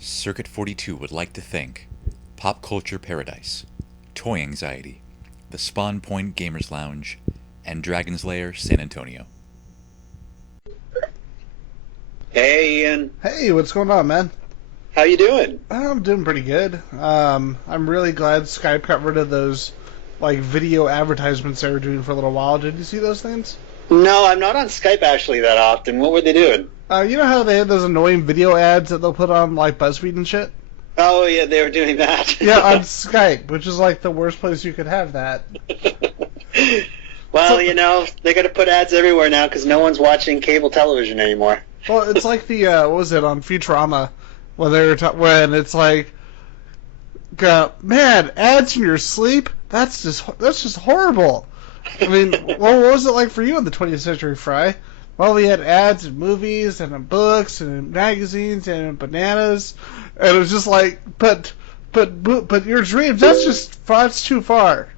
Circuit 42 would like to thank Pop Culture Paradise, Toy Anxiety, the Spawn Point Gamers Lounge, and Dragon's Lair San Antonio. Hey, Ian. Hey, what's going on, man? How you doing? I'm doing pretty good. I'm really glad Skype got rid of those video advertisements they were doing for a little while. Did you see those things? No, I'm not on Skype actually that often. What were they doing? You know how they had those annoying video ads that they'll put on BuzzFeed and shit? Oh yeah, they were doing that. Yeah, on Skype, which is the worst place you could have that. Well, they got to put ads everywhere now because no one's watching cable television anymore. Well, it's like the what was it on Futurama when they were when it's like, man, ads in your sleep? That's just horrible. I mean, well, what was it like for you in the 20th century, Fry? Well, we had ads in movies and in books and in magazines and in bananas, and it was just like, but your dreams, that's too far.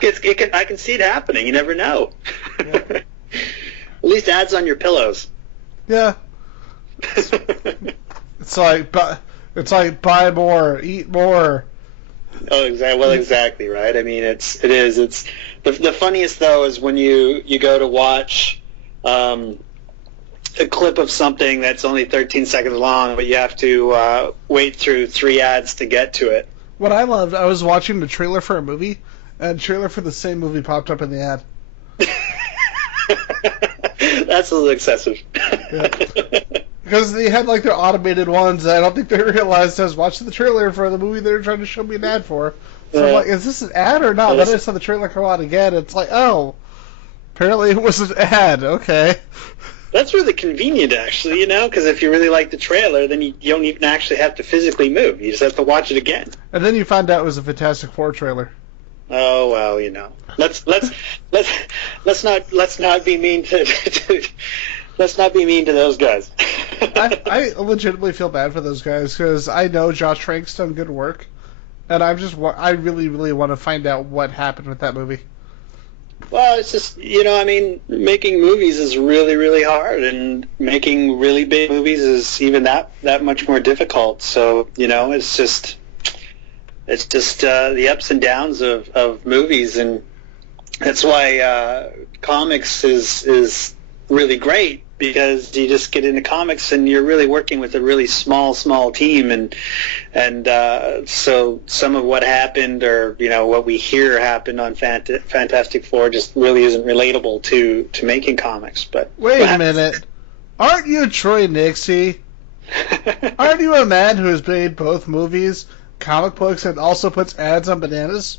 I can see it happening. You never know. Yeah. At least ads on your pillows. Yeah. It's like buy more, eat more. Oh, exactly. Well, exactly right. I mean, it is. It's the funniest though is when you go to watch a clip of something that's only 13 seconds long, but you have to wait through 3 ads to get to it. What I loved, I was watching the trailer for a movie, and a trailer for the same movie popped up in the ad. That's a little excessive. Yeah. Because they had their automated ones. I don't think they realized I was watching the trailer for the movie they were trying to show me an ad for. So I'm like, is this an ad or not? Then I saw the trailer come out again. It's like, oh, apparently it was an ad. Okay. That's really convenient, actually, because if you really like the trailer, then you don't even actually have to physically move. You just have to watch it again. And then you find out it was a Fantastic Four trailer. Oh well, let's not be mean to let's not be mean to those guys. I legitimately feel bad for those guys because I know Josh Trank's done good work, and I really, really want to find out what happened with that movie. Well, it's just making movies is really, really hard, and making really big movies is even that much more difficult. So it's just the ups and downs of movies, and that's why comics is really great, because you just get into comics and you're really working with a really small team, and so some of what happened, or what we hear happened on Fantastic Four, just really isn't relatable to making comics. But wait a minute, aren't you Troy Nixey? Aren't you a man who has made both movies, comic books, and also puts ads on bananas?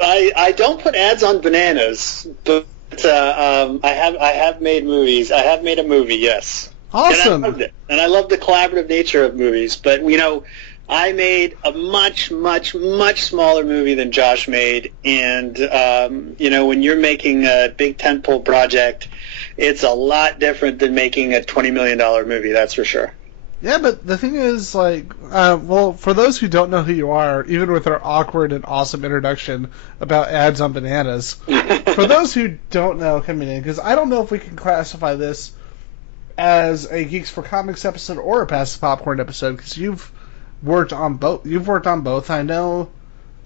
I don't put ads on bananas, but I have made movies. I have made a movie, yes. Awesome. And I loved it. And I love the collaborative nature of movies. But I made a much smaller movie than Josh made, and when you're making a big tentpole project, it's a lot different than making a $20 million movie. That's for sure. Yeah, but the thing is, well, for those who don't know who you are, even with our awkward and awesome introduction about ads on bananas, for those who don't know coming in, because I don't know if we can classify this as a Geeks4Comics episode or a Pass the Popcorn episode, because you've worked on both.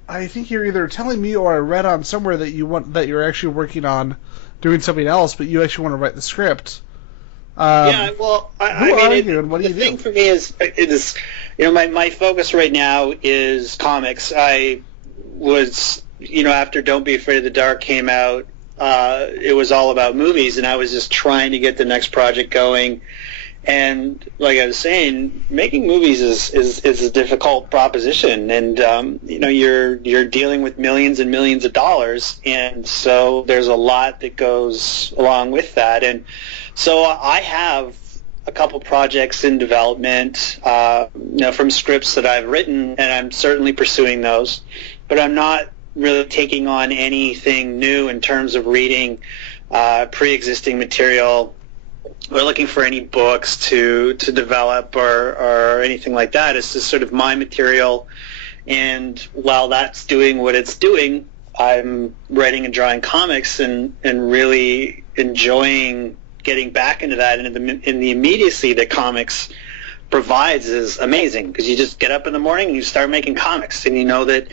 I think you're either telling me or I read on somewhere that you're actually working on doing something else, but you actually want to write the script. Yeah, well, the thing for me is my focus right now is comics. I was, after Don't Be Afraid of the Dark came out, it was all about movies, and I was just trying to get the next project going. And like I was saying, making movies is a difficult proposition, and you're dealing with millions and millions of dollars, and so there's a lot that goes along with that. And so I have a couple projects in development, from scripts that I've written, and I'm certainly pursuing those, but I'm not really taking on anything new in terms of reading pre-existing material. We're looking for any books to develop or anything like that. It's just sort of my material, and while that's doing what it's doing, I'm writing and drawing comics and really enjoying getting back into that, and in the immediacy that comics provides is amazing, because you just get up in the morning and you start making comics, and you know that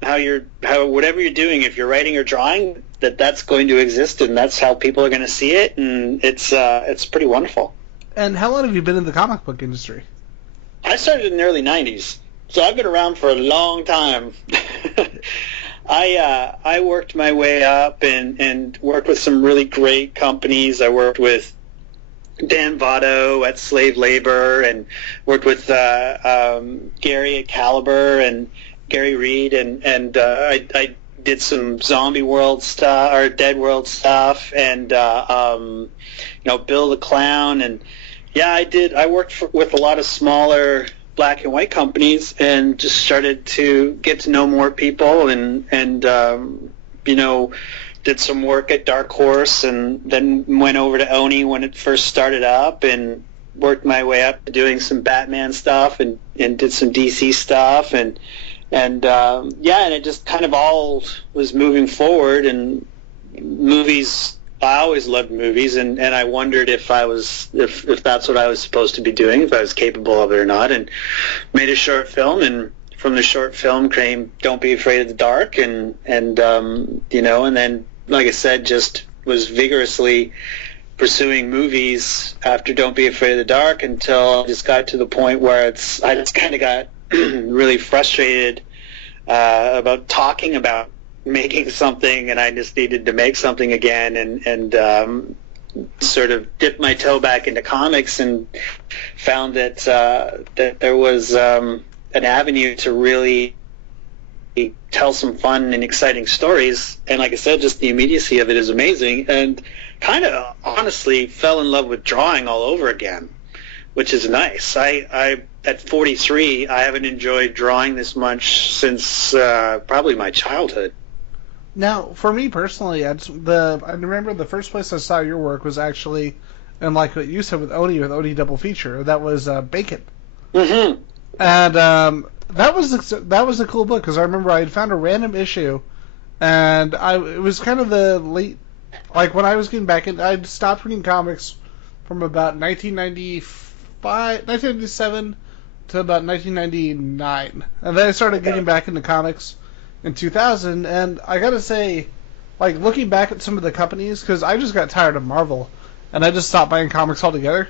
whatever you're doing, if you're writing or drawing, that's going to exist, and that's how people are going to see it, and it's pretty wonderful. And how long have you been in the comic book industry? I started in the early 90s, so I've been around for a long time. I worked my way up and worked with some really great companies. I worked with Dan Votto at Slave Labor, and worked with Gary at Caliber and Gary Reed, and I did some Zombie World stuff or Dead World stuff, and Bill the Clown, and I worked with a lot of smaller black and white companies, and just started to get to know more people, and did some work at Dark Horse, and then went over to Oni when it first started up, and worked my way up to doing some Batman stuff, and did some DC stuff, and it just kind of all was moving forward. And movies, I always loved movies, and I wondered if that's what I was supposed to be doing, if I was capable of it or not, and made a short film, and from the short film came Don't Be Afraid of the Dark, and then, like I said, just was vigorously pursuing movies after Don't Be Afraid of the Dark, until I just got to the point where I just kind of got really frustrated about talking about making something, and I just needed to make something again, and sort of dipped my toe back into comics, and found that there was an avenue to really tell some fun and exciting stories. And like I said, just the immediacy of it is amazing, and kind of honestly fell in love with drawing all over again, which is nice. I at 43, I haven't enjoyed drawing this much since probably my childhood. Now, for me personally, I remember the first place I saw your work was actually, and like what you said with Oni Double Feature, that was Bacon. Mm-hmm. And that was a cool book, because I remember I had found a random issue, and it was kind of the late, like when I was getting back in, I'd stopped reading comics from about 1997 to about 1999, and then I started getting back into comics in 2000, and I gotta say, like, looking back at some of the companies, because I just got tired of Marvel, and I just stopped buying comics altogether,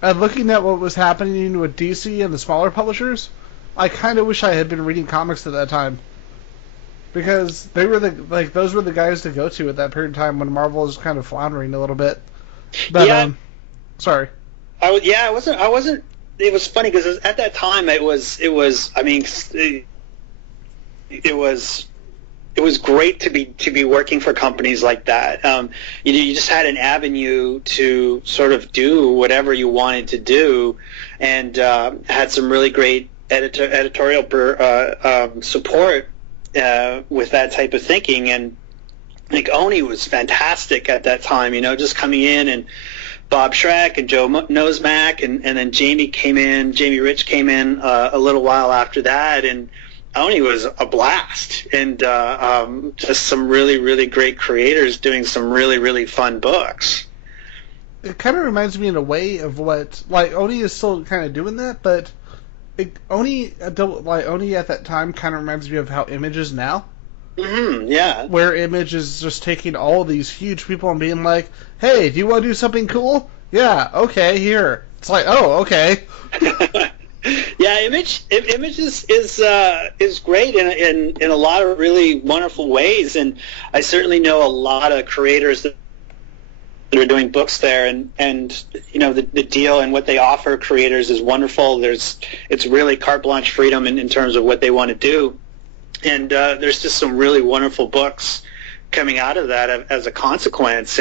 and looking at what was happening with DC and the smaller publishers, I kind of wish I had been reading comics at that time, because they were those were the guys to go to at that period of time when Marvel was kind of floundering a little bit. But sorry. I wasn't. It was funny because at that time it was. I mean, it was great to be working for companies like that. You just had an avenue to sort of do whatever you wanted to do, and had some really great editorial support with that type of thinking. And like Oni was fantastic at that time. Just coming in, and Bob Schreck and Joe Nosemack, and then Jamie Rich came in a little while after that, and Oni was a blast, and just some really, really great creators doing some really, really fun books. It kind of reminds me in a way of what, like, Oni is still kind of doing that, but Oni at that time kind of reminds me of how Image is now. Mm-hmm, yeah. Where Image is just taking all these huge people and being like, hey, do you want to do something cool? Yeah, okay, here. It's like, oh, okay. Yeah, Image is great in a lot of really wonderful ways, and I certainly know a lot of creators that are doing books there, and the deal and what they offer creators is wonderful. It's really carte blanche freedom in terms of what they want to do, and there's just some really wonderful books coming out of that as a consequence.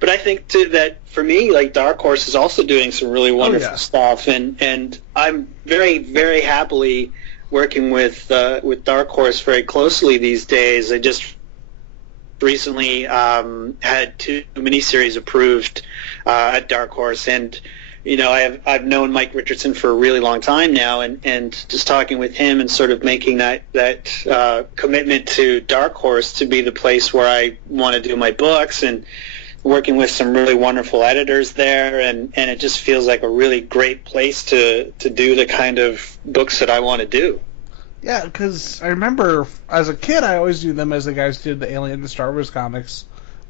But I think that for me, like, Dark Horse is also doing some really wonderful stuff, and I'm very, very happily working with Dark Horse very closely these days. I just recently had 2 miniseries approved at Dark Horse, and I've known Mike Richardson for a really long time now, and just talking with him and sort of making that commitment to Dark Horse to be the place where I want to do my books, and working with some really wonderful editors there, and it just feels like a really great place to do the kind of books that I want to do. Yeah, because I remember as a kid, I always knew them as the guys who did the Alien and Star Wars comics.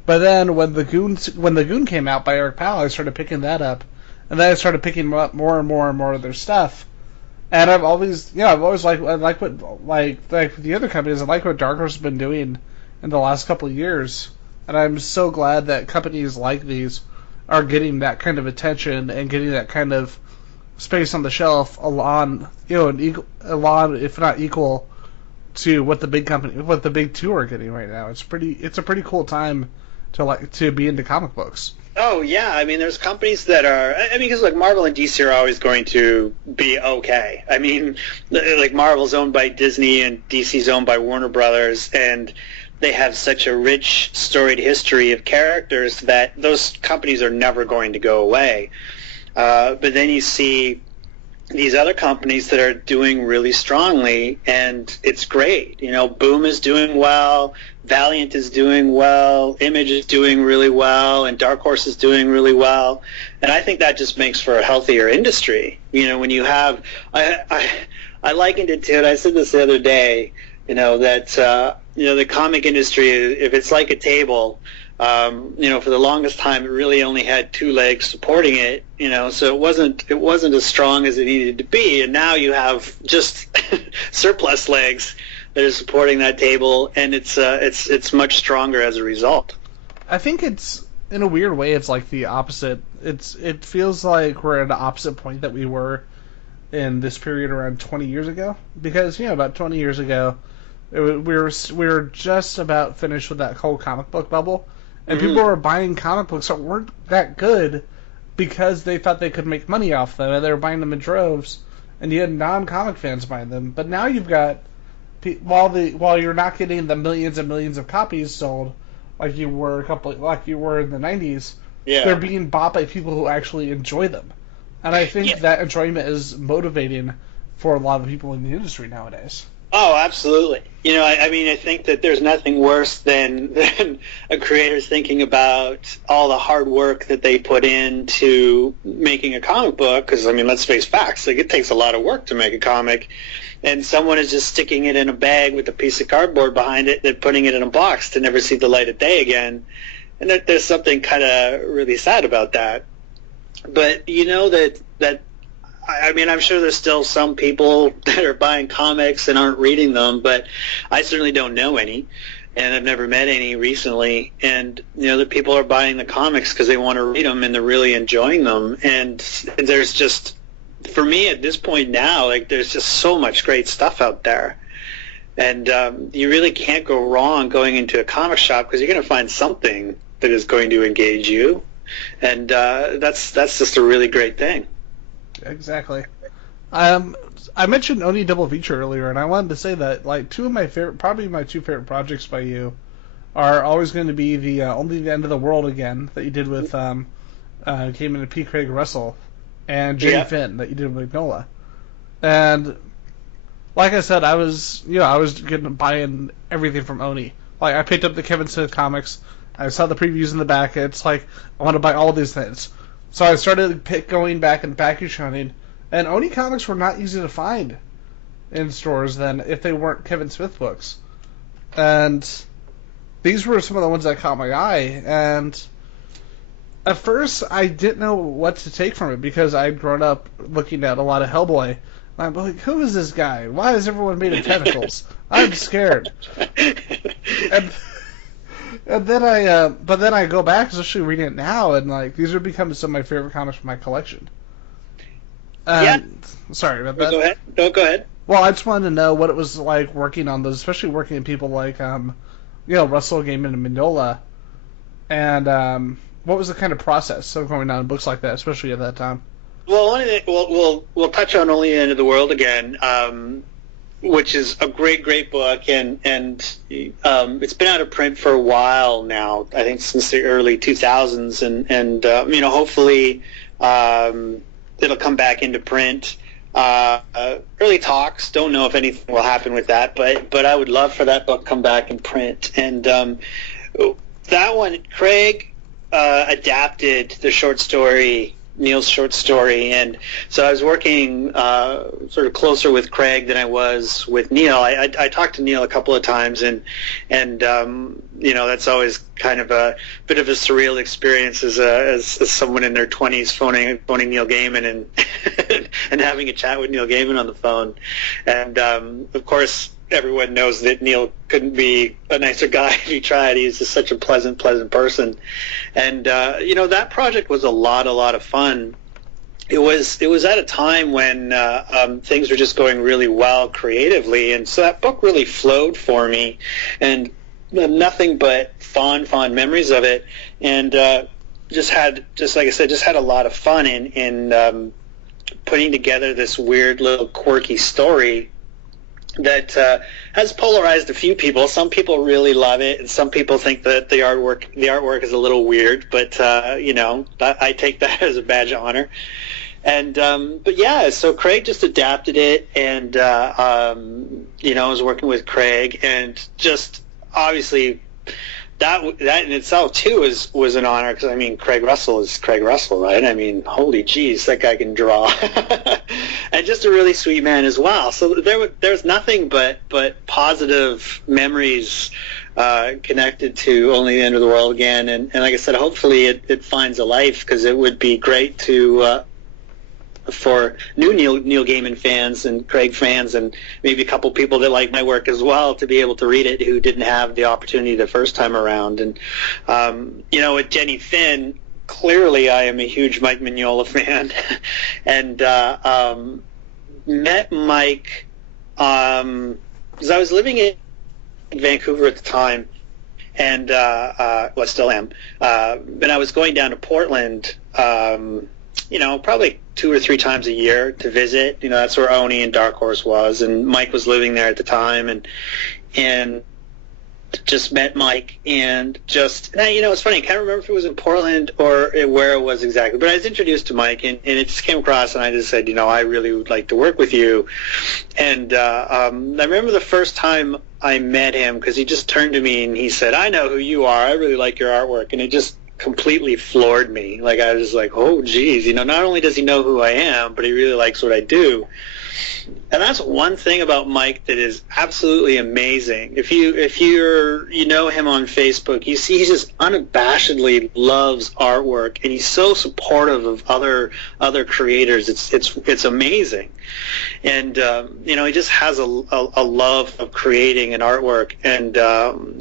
But then when the Goon came out by Eric Powell, I started picking that up, and then I started picking up more and more and more of their stuff. And I've always liked the other companies. I like what Dark Horse has been doing in the last couple of years, and I'm so glad that companies like these are getting that kind of attention and getting that kind of space on the shelf along, if not equal to what the big two are getting right now. It's a pretty cool time to be into comic books. Oh yeah, I mean, there's companies that are. I mean, because like Marvel and DC are always going to be okay. I mean, like Marvel's owned by Disney and DC's owned by Warner Brothers, and they have such a rich, storied history of characters that those companies are never going to go away. But then you see these other companies that are doing really strongly, and it's great. You know, Boom is doing well, Valiant is doing well, Image is doing really well, and Dark Horse is doing really well. And I think that just makes for a healthier industry. You know, when you have, I likened it to it. I said this the other day. You know that the comic industry, if it's like a table. For the longest time, it really only had two legs supporting it, so it wasn't as strong as it needed to be. And now you have just surplus legs that are supporting that table, and it's much stronger as a result. I think it's, in a weird way, it's like the opposite. It feels like we're at the opposite point that we were in this period around 20 years ago, because about 20 years ago, we were just about finished with that whole comic book bubble. And people were buying comic books that weren't that good because they thought they could make money off them, and they were buying them in droves, and you had non-comic fans buying them. But now you've got, while you're not getting the millions and millions of copies sold like you were in the 90s, they're being bought by people who actually enjoy them. And I think that enjoyment is motivating for a lot of people in the industry nowadays. Oh, absolutely. I think that there's nothing worse than a creator thinking about all the hard work that they put into making a comic book, because, let's face facts. Like, it takes a lot of work to make a comic, and someone is just sticking it in a bag with a piece of cardboard behind it and putting it in a box to never see the light of day again. And there's something kind of really sad about that. But that I'm sure there's still some people that are buying comics and aren't reading them, but I certainly don't know any, and I've never met any recently. And the people are buying the comics because they want to read them and they're really enjoying them. And there's just, for me at this point now, like, there's just so much great stuff out there, and you really can't go wrong going into a comic shop because you're going to find something that is going to engage you, and that's just a really great thing. Exactly. I mentioned Oni Double Feature earlier, and I wanted to say that, like, probably my two favorite projects by you are always going to be the Only the End of the World Again that you did with came into P. Craig Russell, and Jay Finn that you did with Magnola. And like I said, I was buying everything from Oni. Like, I picked up the Kevin Smith comics. I saw the previews in the back. It's like, I want to buy all these things. So I started going back and package hunting, and Oni comics were not easy to find in stores then if they weren't Kevin Smith books. And these were some of the ones that caught my eye, and at first I didn't know what to take from it because I'd grown up looking at a lot of Hellboy. I'm like, who is this guy? Why is everyone made of tentacles? I'm scared. And then I go back, especially reading it now, and like these are becoming some of my favorite comics from my collection. Sorry about that. Go ahead. No, go ahead. Well, I just wanted to know what it was like working on those, especially working with people like Russell Gaiman and Mignola, and what was the kind of process of going on books like that, especially at that time? Well, we'll touch on Only the End of the World again. Which is a great book, and it's been out of print for a while now. I think since the early 2000s, and hopefully it'll come back into print. Early talks. Don't know if anything will happen with that, but I would love for that book to come back in print. And that one, Craig adapted the short story, Neil's short story, and so I was working sort of closer with Craig than I was with Neil. I talked to Neil a couple of times, and that's always kind of a bit of a surreal experience as someone in their 20s phoning Neil Gaiman and and having a chat with Neil Gaiman on the phone, and of course everyone knows that Neil couldn't be a nicer guy if he tried. He's just such a pleasant person. And, that project was a lot of fun. It was at a time when things were just going really well creatively. And so that book really flowed for me, and nothing but fond memories of it. And just like I said, just had a lot of fun in putting together this weird little quirky story that has polarized a few people. Some people really love it, and some people think that the artwork is a little weird. But I take that as a badge of honor. And but yeah, so Craig just adapted it, and I was working with Craig, and just obviously that in itself too was an honor, because I mean Craig Russell is Craig Russell, right? I mean, holy jeez, that guy can draw, and just a really sweet man as well. So there's nothing but positive memories connected to Only the End of the World Again, and like I said, hopefully it finds a life, because it would be great to for new Neil Gaiman fans and Craig fans, and maybe a couple people that like my work as well, to be able to read it who didn't have the opportunity the first time around. And with Jenny Finn, clearly I am a huge Mike Mignola fan, and met Mike because I was living in Vancouver at the time, and I still am, and I was going down to Portland probably 2 or 3 times a year to visit. That's where Oni and Dark Horse was, and Mike was living there at the time, and just met Mike, and it's funny, I can't remember if it was in Portland or where it was exactly, but I was introduced to Mike, and it just came across, and I just said, I really would like to work with you. And I remember the first time I met him, because he just turned to me and he said, "I know who you are, I really like your artwork," and it just completely floored me. Like, I was like, oh geez, not only does he know who I am, but he really likes what I do. And that's one thing about Mike that is absolutely amazing. If you know him on Facebook, you see he just unabashedly loves artwork, and he's so supportive of other creators. It's amazing. And he just has a love of creating an artwork, and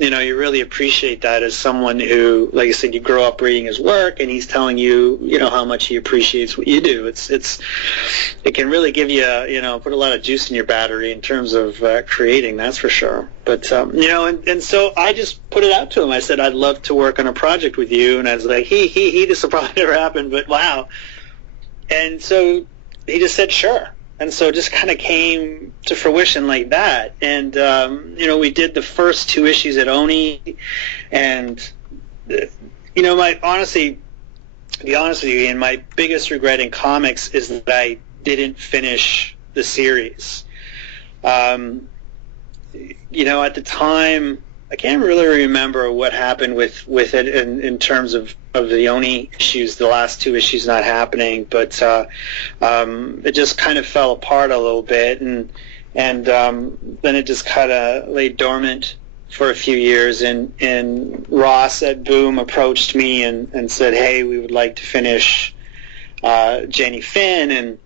you really appreciate that as someone who, like I said, you grow up reading his work, and he's telling you how much he appreciates what you do. It can really give you put a lot of juice in your battery in terms of creating, that's for sure. But and so I just put it out to him. I said, I'd love to work on a project with you, and I was like, this will probably never happen, but wow. And so he just said sure. And so it just kind of came to fruition like that. And, we did the first 2 issues at Oni. And, to be honest with you, Ian, my biggest regret in comics is that I didn't finish the series. At the time, I can't really remember what happened with it in terms of the Oni issues, the last 2 issues not happening, but it just kind of fell apart a little bit, and then it just kind of lay dormant for a few years, and Ross at Boom approached me and said, hey, we would like to finish Jenny Finn, and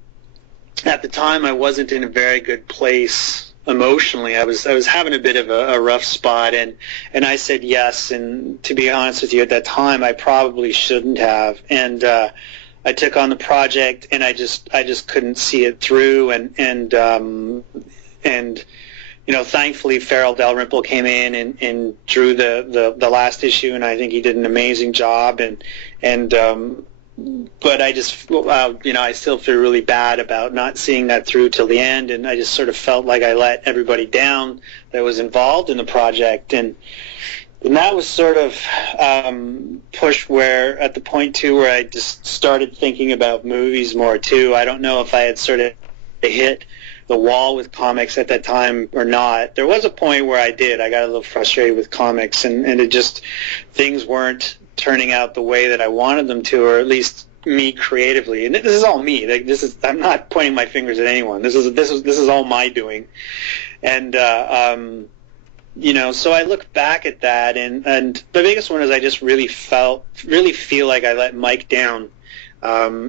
at the time I wasn't in a very good place emotionally. I was having a bit of a rough spot, and I said yes, and to be honest with you, at that time I probably shouldn't have, and I took on the project, and I just couldn't see it through, and thankfully Farrell Dalrymple came in and drew the last issue, and I think he did an amazing job, but I just, I still feel really bad about not seeing that through till the end, and I just sort of felt like I let everybody down that was involved in the project, and that was sort of pushed at the point too where I just started thinking about movies more too. I don't know if I had sort of hit the wall with comics at that time or not. There was a point where I got a little frustrated with comics, and it just, things weren't turning out the way that I wanted them to, or at least me creatively. And this is all me. Like, I'm not pointing my fingers at anyone. This is all my doing. And so I look back at that, and the biggest one is I just really feel like I let Mike down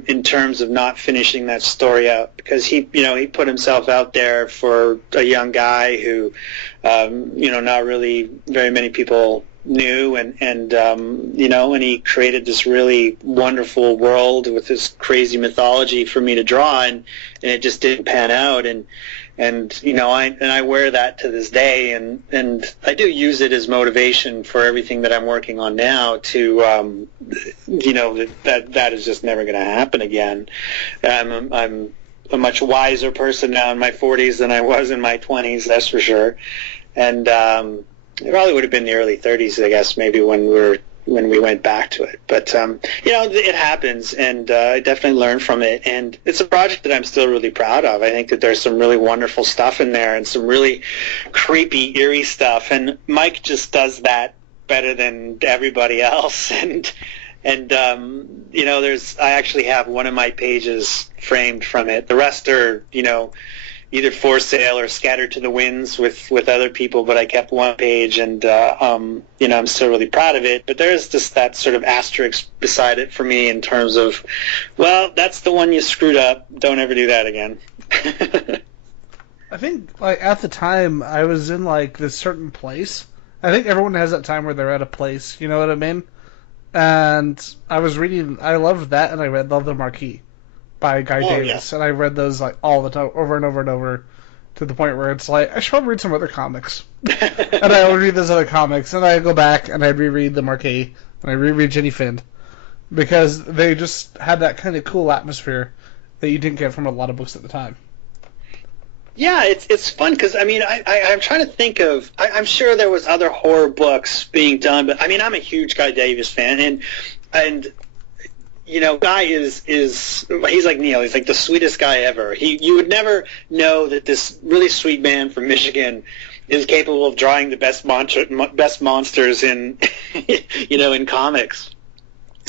in terms of not finishing that story out, because he put himself out there for a young guy who not really very many people knew, and he created this really wonderful world with this crazy mythology for me to draw, and it just didn't pan out, and I wear that to this day, and I do use it as motivation for everything that I'm working on now. To that is just never going to happen again. I'm a much wiser person now in my 40s than I was in my 20s, that's for sure. And it probably would have been the early 30s, I guess, maybe when we went back to it. But it happens, and I definitely learned from it, and it's a project that I'm still really proud of. I think that there's some really wonderful stuff in there, and some really creepy, eerie stuff, and Mike just does that better than everybody else. And I actually have one of my pages framed from it. The rest are either for sale or scattered to the winds with other people, but I kept one page, and I'm still really proud of it. But there's just that sort of asterisk beside it for me in terms of, well, that's the one you screwed up. Don't ever do that again. I think, like, at the time, I was in, like, this certain place. I think everyone has that time where they're at a place, you know what I mean? And I was reading, I loved that, and I read Love the Marquis by Guy Davis, yeah. And I read those like all the time, over and over and over, to the point where it's like I should probably read some other comics. And I would read those other comics, and I'd go back and I'd reread the Marquis, and I'd reread Jenny Finn, because they just had that kind of cool atmosphere that you didn't get from a lot of books at the time. Yeah, it's fun because I'm trying to think of. I'm sure there was other horror books being done, but I'm a huge Guy Davis fan, and. Guy is he's like Neil. He's like the sweetest guy ever. You would never know that this really sweet man from Michigan is capable of drawing the best monsters in in comics.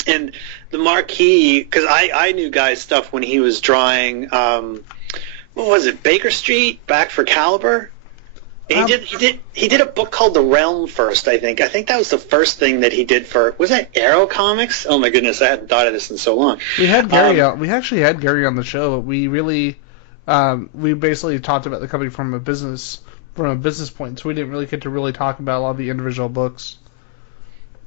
And the Marquis, because I knew Guy's stuff when he was drawing what was it, Baker Street, Back for Caliber. And he did a book called The Realm first, I think. I think that was the first thing that he did for, was that Arrow Comics? Oh my goodness, I hadn't thought of this in so long. We had Gary on. We actually had Gary on the show. We really we basically talked about the company from a business point, so we didn't really get to really talk about a lot of the individual books.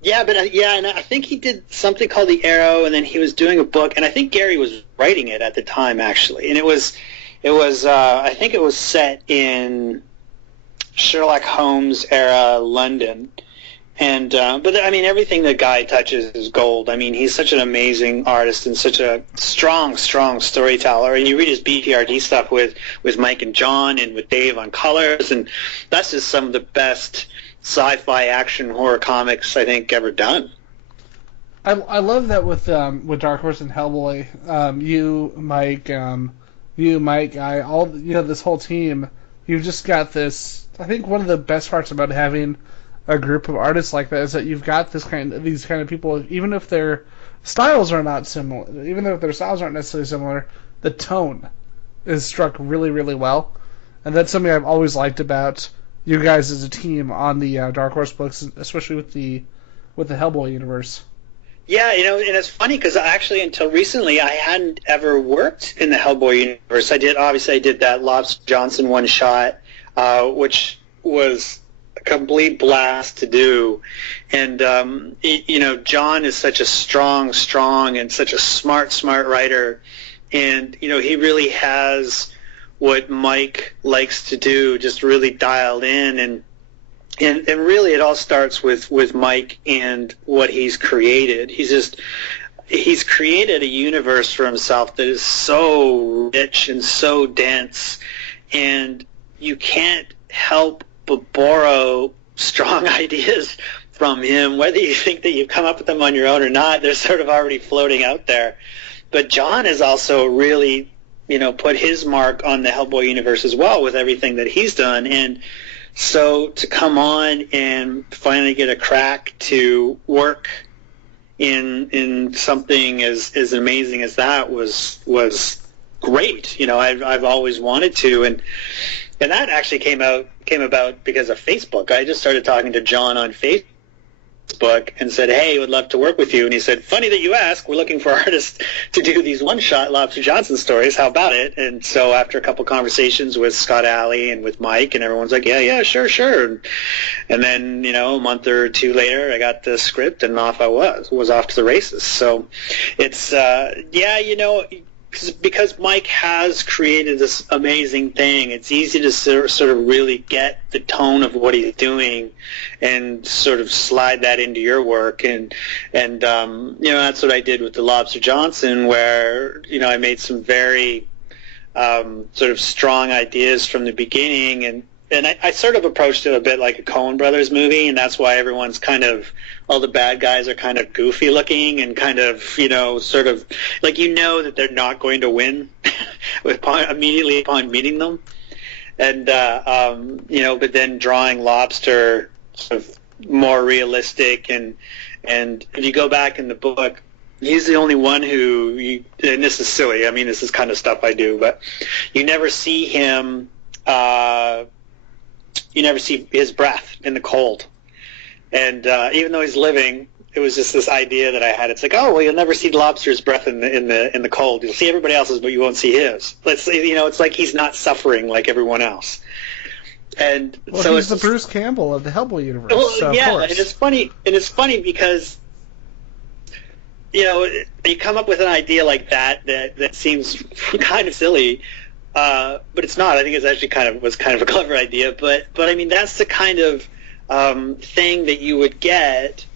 Yeah, but and I think he did something called The Arrow, and then he was doing a book, and I think Gary was writing it at the time actually, and it was I think it was set in Sherlock Holmes era London, and but everything the Guy touches is gold. He's such an amazing artist and such a strong storyteller. And you read his BPRD stuff with Mike and John and with Dave on colors, and that's just some of the best sci-fi action horror comics I think ever done. I love that with Dark Horse and Hellboy, you Mike, I all this whole team. You've just got this. I think one of the best parts about having a group of artists like that is that you've got these kind of people, even if their styles are not similar, even though their styles aren't necessarily similar, the tone is struck really, really well, and that's something I've always liked about you guys as a team on the Dark Horse books, especially with the Hellboy universe. Yeah, and it's funny because actually until recently I hadn't ever worked in the Hellboy universe. I did that Lobster Johnson one shot, which was a complete blast to do. And John is such a strong and such a smart writer, and he really has what Mike likes to do, just really dialed in, and really it all starts with Mike and what he's created. He's created a universe for himself that is so rich and so dense, and you can't help but borrow strong ideas from him, whether you think that you've come up with them on your own or not. They're sort of already floating out there. But John has also really, put his mark on the Hellboy universe as well with everything that he's done. And so to come on and finally get a crack to work in something as amazing as that was great. You know, I've always wanted to, and that actually came about because of Facebook. I just started talking to John on Facebook and said, hey, would love to work with you. And he said, funny that you ask, we're looking for artists to do these one-shot Lobster Johnson stories. How about it? And so after a couple conversations with Scott Alley and with Mike, and everyone's like, yeah, sure. And then, you know, a month or two later, I got the script, and off I was off to the races. So it's, you know, because Mike has created this amazing thing, it's easy to sort of really get the tone of what he's doing and sort of slide that into your work. And you know, that's what I did with the Lobster Johnson, where, you know, I made some very sort of strong ideas from the beginning, and I sort of approached it a bit like a Coen Brothers movie, and that's why everyone's kind of, all the bad guys are kind of goofy looking and kind of, you know, sort of like, you know, that they're not going to win immediately upon meeting them. And, you know, but then drawing Lobster sort of more realistic, and if you go back in the book, he's the only one who, and this is silly, I mean, this is kind of stuff I do, but you never see him, you never see his breath in the cold. And even though he's living, it was just this idea that I had. It's like, oh, well, you'll never see the lobster's breath in the cold. You'll see everybody else's, but you won't see his. You know, it's like he's not suffering like everyone else. And well, so he's the Bruce Campbell of the Hellboy universe. Well, so yeah, of course. and it's funny because, you know, you come up with an idea like that seems kind of silly. But it's not. I think it's actually was kind of a clever idea. But I mean, that's the kind of thing that you would get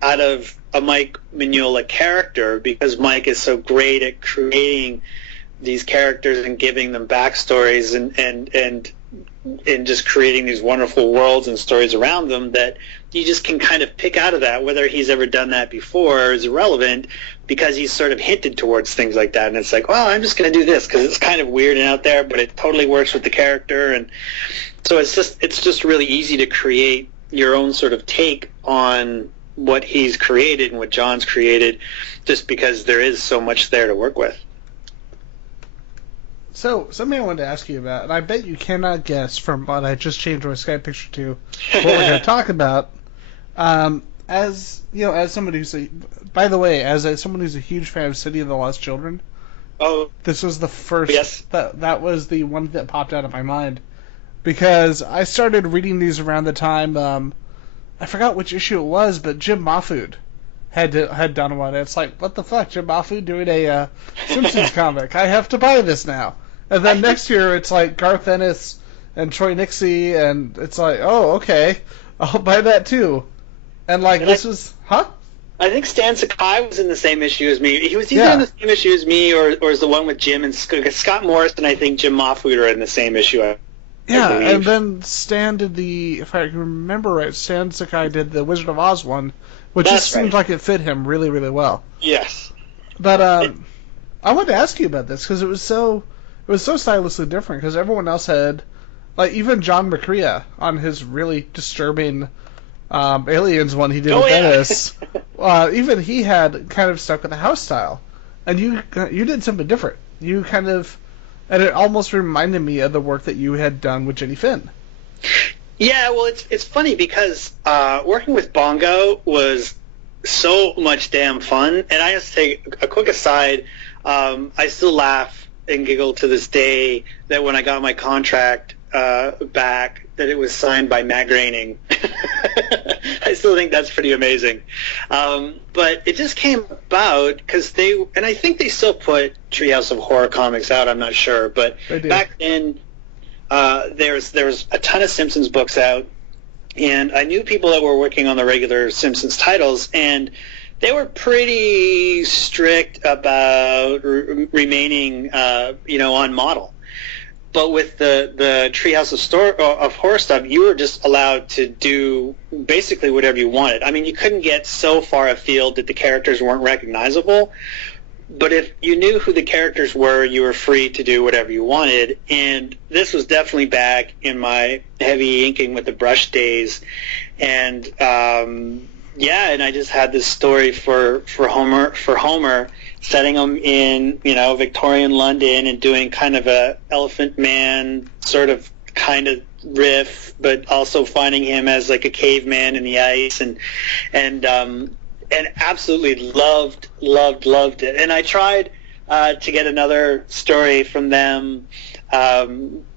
out of a Mike Mignola character, because Mike is so great at creating these characters and giving them backstories and just creating these wonderful worlds and stories around them, that you just can kind of pick out of that. Whether he's ever done that before is irrelevant, because he's sort of hinted towards things like that, and it's like, well, I'm just going to do this because it's kind of weird and out there, but it totally works with the character. And so it's just really easy to create your own sort of take on what he's created and what John's created, just because there is so much there to work with. So, something I wanted to ask you about, and I bet you cannot guess from what I just changed my Skype picture to what we're going to talk about. As you know, as somebody who's someone who's a huge fan of City of the Lost Children, this was the first. Yes. That was the one that popped out of my mind, because I started reading these around the time. I forgot which issue it was, but Jim Mahfood had done one. It's like, what the fuck, Jim Mahfood doing a Simpsons comic? I have to buy this now. And then next year it's like Garth Ennis and Troy Nixey, and it's like, oh, okay, I'll buy that too. And like, this was, huh? I think Stan Sakai was in the same issue as me. He was either in the same issue as me, or is the one with Jim and Scott Morris, and I think Jim Mahfood are in the same issue. I and then Stan did if I can remember right, Stan Sakai did the Wizard of Oz one, which just seemed like it fit him really, really well. Yes. But I wanted to ask you about this, because it was so stylistically different, because everyone else had, like, even John McCrea on his really disturbing Aliens one he did with Dennis, even he had kind of stuck with the house style, and you did something different. You kind of, and it almost reminded me of the work that you had done with Jenny Finn. Yeah, well, it's funny because working with Bongo was so much damn fun, and I just take a quick aside. I still laugh and giggle to this day that when I got my contract back, that it was signed by Matt Groening. I still think that's pretty amazing. But it just came about because and I think they still put Treehouse of Horror comics out, I'm not sure, but back then there was a ton of Simpsons books out, and I knew people that were working on the regular Simpsons titles, and they were pretty strict about remaining, on model. But with the Treehouse of Horror stuff, you were just allowed to do basically whatever you wanted. I mean, you couldn't get so far afield that the characters weren't recognizable. But if you knew who the characters were, you were free to do whatever you wanted. And this was definitely back in my heavy inking with the brush days. And Yeah, and I just had this story for Homer, setting him in Victorian London and doing kind of a Elephant Man sort of kind of riff, but also finding him as like a caveman in the ice, and absolutely loved it. And I tried to get another story from them.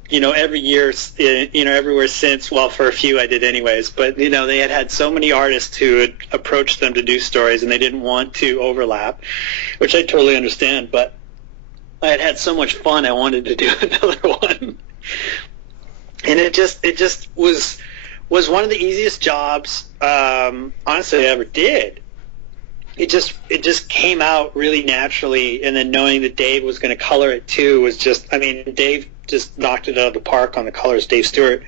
Every year, everywhere since. Well, for a few I did anyways, but they had so many artists who had approached them to do stories, and they didn't want to overlap, which I totally understand. But I had so much fun, I wanted to do another one, and it just was one of the easiest jobs, honestly, I ever did. It just came out really naturally, and then knowing that Dave was going to color it too was just, I mean, Dave just knocked it out of the park on the colors, Dave Stewart,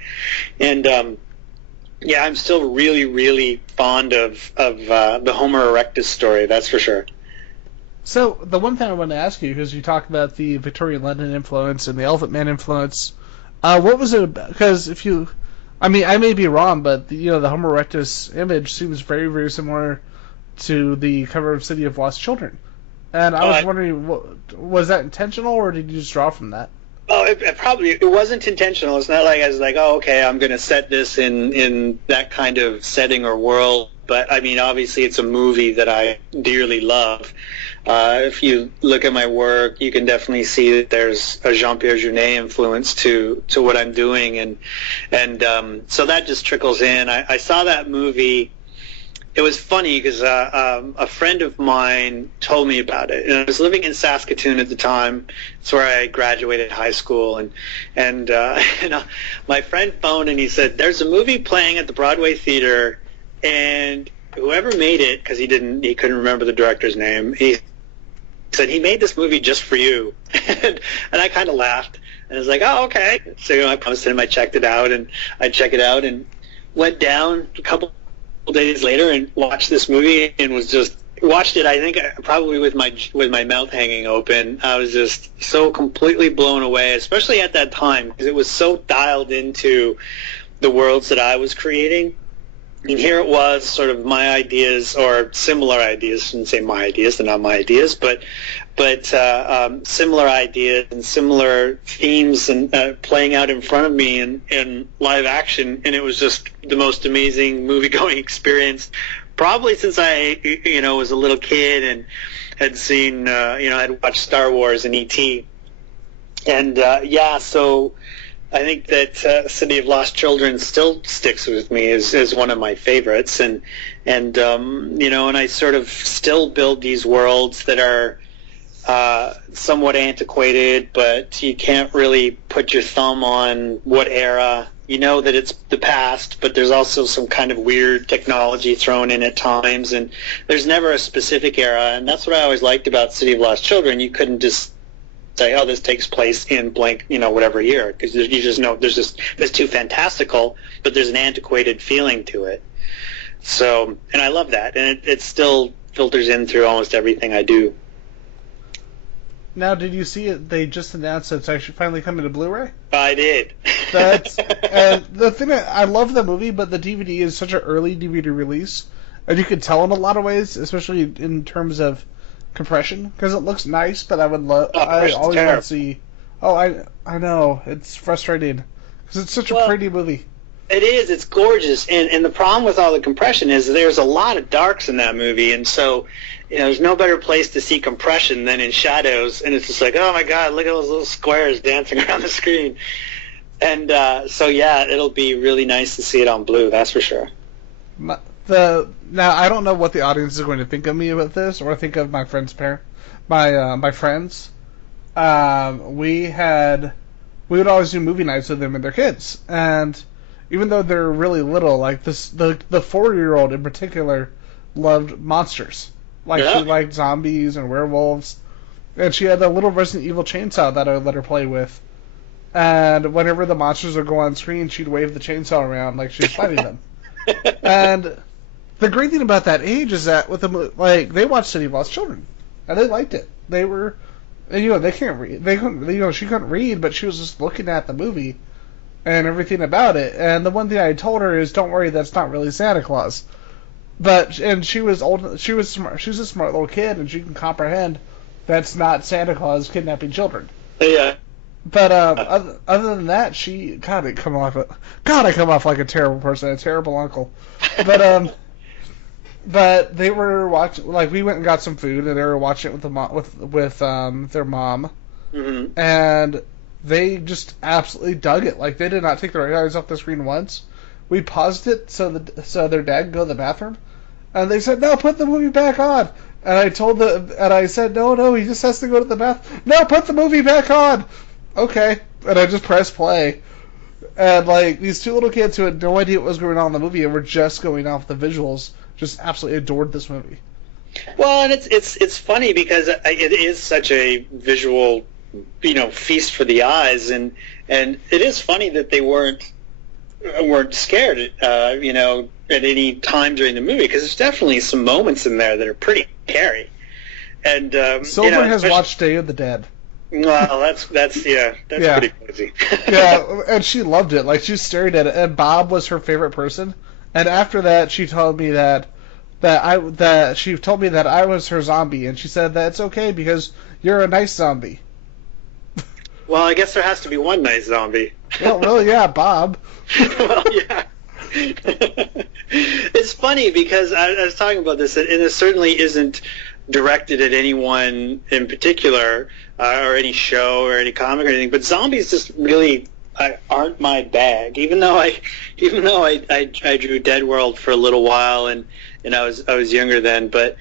and I'm still really, really fond of the Homo erectus story, that's for sure. So the one thing I want to ask you, because you talked about the Victorian London influence and the Elephant Man influence, what was it about? Because I may be wrong, but the Homo erectus image seems very, very similar to the cover of City of Lost Children. And I was wondering, was that intentional, or did you just draw from that? Oh, it wasn't intentional. It's not like I was like, oh, okay, I'm going to set this in that kind of setting or world. But, I mean, obviously it's a movie that I dearly love. If you look at my work, you can definitely see that there's a Jean-Pierre Jeunet influence to what I'm doing. And so that just trickles in. I saw that movie. It was funny because a friend of mine told me about it, and I was living in Saskatoon at the time. It's where I graduated high school, and my friend phoned and he said, "There's a movie playing at the Broadway Theater, and whoever made it, because he couldn't remember the director's name, he said he made this movie just for you," and I kind of laughed, and I was like, "Oh, okay." So I promised him I checked it out, and I check it out, and went down a couple days later and watched this movie, and watched it, I think, probably with my mouth hanging open. I was just so completely blown away, especially at that time, because it was so dialed into the worlds that I was creating. And here it was, sort of my ideas, or similar ideas. I shouldn't say my ideas, they're not my ideas, but similar ideas and similar themes and playing out in front of me in live action, and it was just the most amazing movie-going experience, probably since I was a little kid and had seen had watched Star Wars and E.T. And so I think that City of Lost Children still sticks with me as one of my favorites, and I sort of still build these worlds that are somewhat antiquated, but you can't really put your thumb on what era. You know that it's the past, but there's also some kind of weird technology thrown in at times, and there's never a specific era, and that's what I always liked about City of Lost Children. You couldn't just say, oh, this takes place in blank, whatever year, because you just know it's too fantastical, but there's an antiquated feeling to it. So, and I love that, and it still filters in through almost everything I do. Now, did you see it? They just announced it's actually finally coming to Blu-ray. I did. And the thing I love the movie, but the DVD is such an early DVD release, and you could tell in a lot of ways, especially in terms of compression, because it looks nice, but I would love. I always want to see. Oh, I know, it's frustrating because it's such a pretty movie. It is. It's gorgeous, and the problem with all the compression is there's a lot of darks in that movie, and so there's no better place to see compression than in shadows, and it's just like, oh my God, look at those little squares dancing around the screen, and it'll be really nice to see it on blue. That's for sure. Now I don't know what the audience is going to think of me about this, or think of my friend's my friends. We would always do movie nights with them and their kids, and even though they're really little, like this, the 4-year-old in particular loved monsters. Like, she liked zombies and werewolves, and she had a little Resident Evil chainsaw that I would let her play with. And whenever the monsters would go on screen, she'd wave the chainsaw around like she was fighting them. And the great thing about that age is that with them, like, they watched City of Lost Children, and they liked it. They were, and, they can't read. They couldn't, she couldn't read, but she was just looking at the movie and everything about it. And the one thing I told her is, don't worry, that's not really Santa Claus. and she was old. She was smart. She was a smart little kid, and she can comprehend that's not Santa Claus kidnapping children. Yeah. But other than that, I come off like a terrible person, a terrible uncle. But they were watching, like, we went and got some food, and they were watching it with their mom, Mm-hmm. and they just absolutely dug it. Like, they did not take their eyes off the screen once. We paused it so their dad could go to the bathroom, and they said, "No, put the movie back on." And I said, "No, he just has to go to the bathroom." "No, put the movie back on." "Okay," and I just pressed play. And, like, these two little kids who had no idea what was going on in the movie and were just going off the visuals just absolutely adored this movie. Well, and it's funny because it is such a visual, feast for the eyes, and it is funny that they weren't scared, at any time during the movie, because there's definitely some moments in there that are pretty scary. And Silver has watched Day of the Dead. Well, that's pretty crazy. Yeah, and she loved it. Like, she stared at it, and Bob was her favorite person. And after that, she told me that I was her zombie, and she said that it's okay because you're a nice zombie. Well, I guess there has to be one nice zombie. Well, yeah, Bob. Well, yeah. It's funny because I was talking about this, and it certainly isn't directed at anyone in particular, or any show or any comic or anything. But zombies just really aren't my bag. Even though I drew Dead World for a little while, and I was younger then, but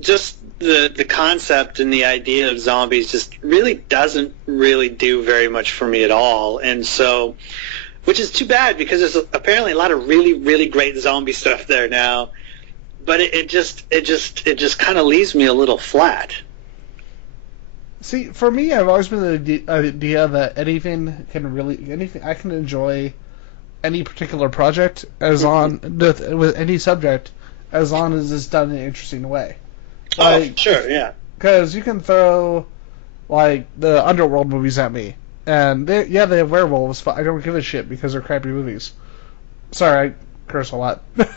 just the concept and the idea of zombies just really doesn't really do very much for me at all. And so, which is too bad because there's apparently a lot of really, really great zombie stuff there now. But it just kind of leaves me a little flat. See, for me, I've always been the idea that anything I can enjoy any particular project with any subject as long as it's done in an interesting way. Like, sure, yeah. Because you can throw like the Underworld movies at me, and they have werewolves, but I don't give a shit because they're crappy movies. Sorry, I curse a lot, but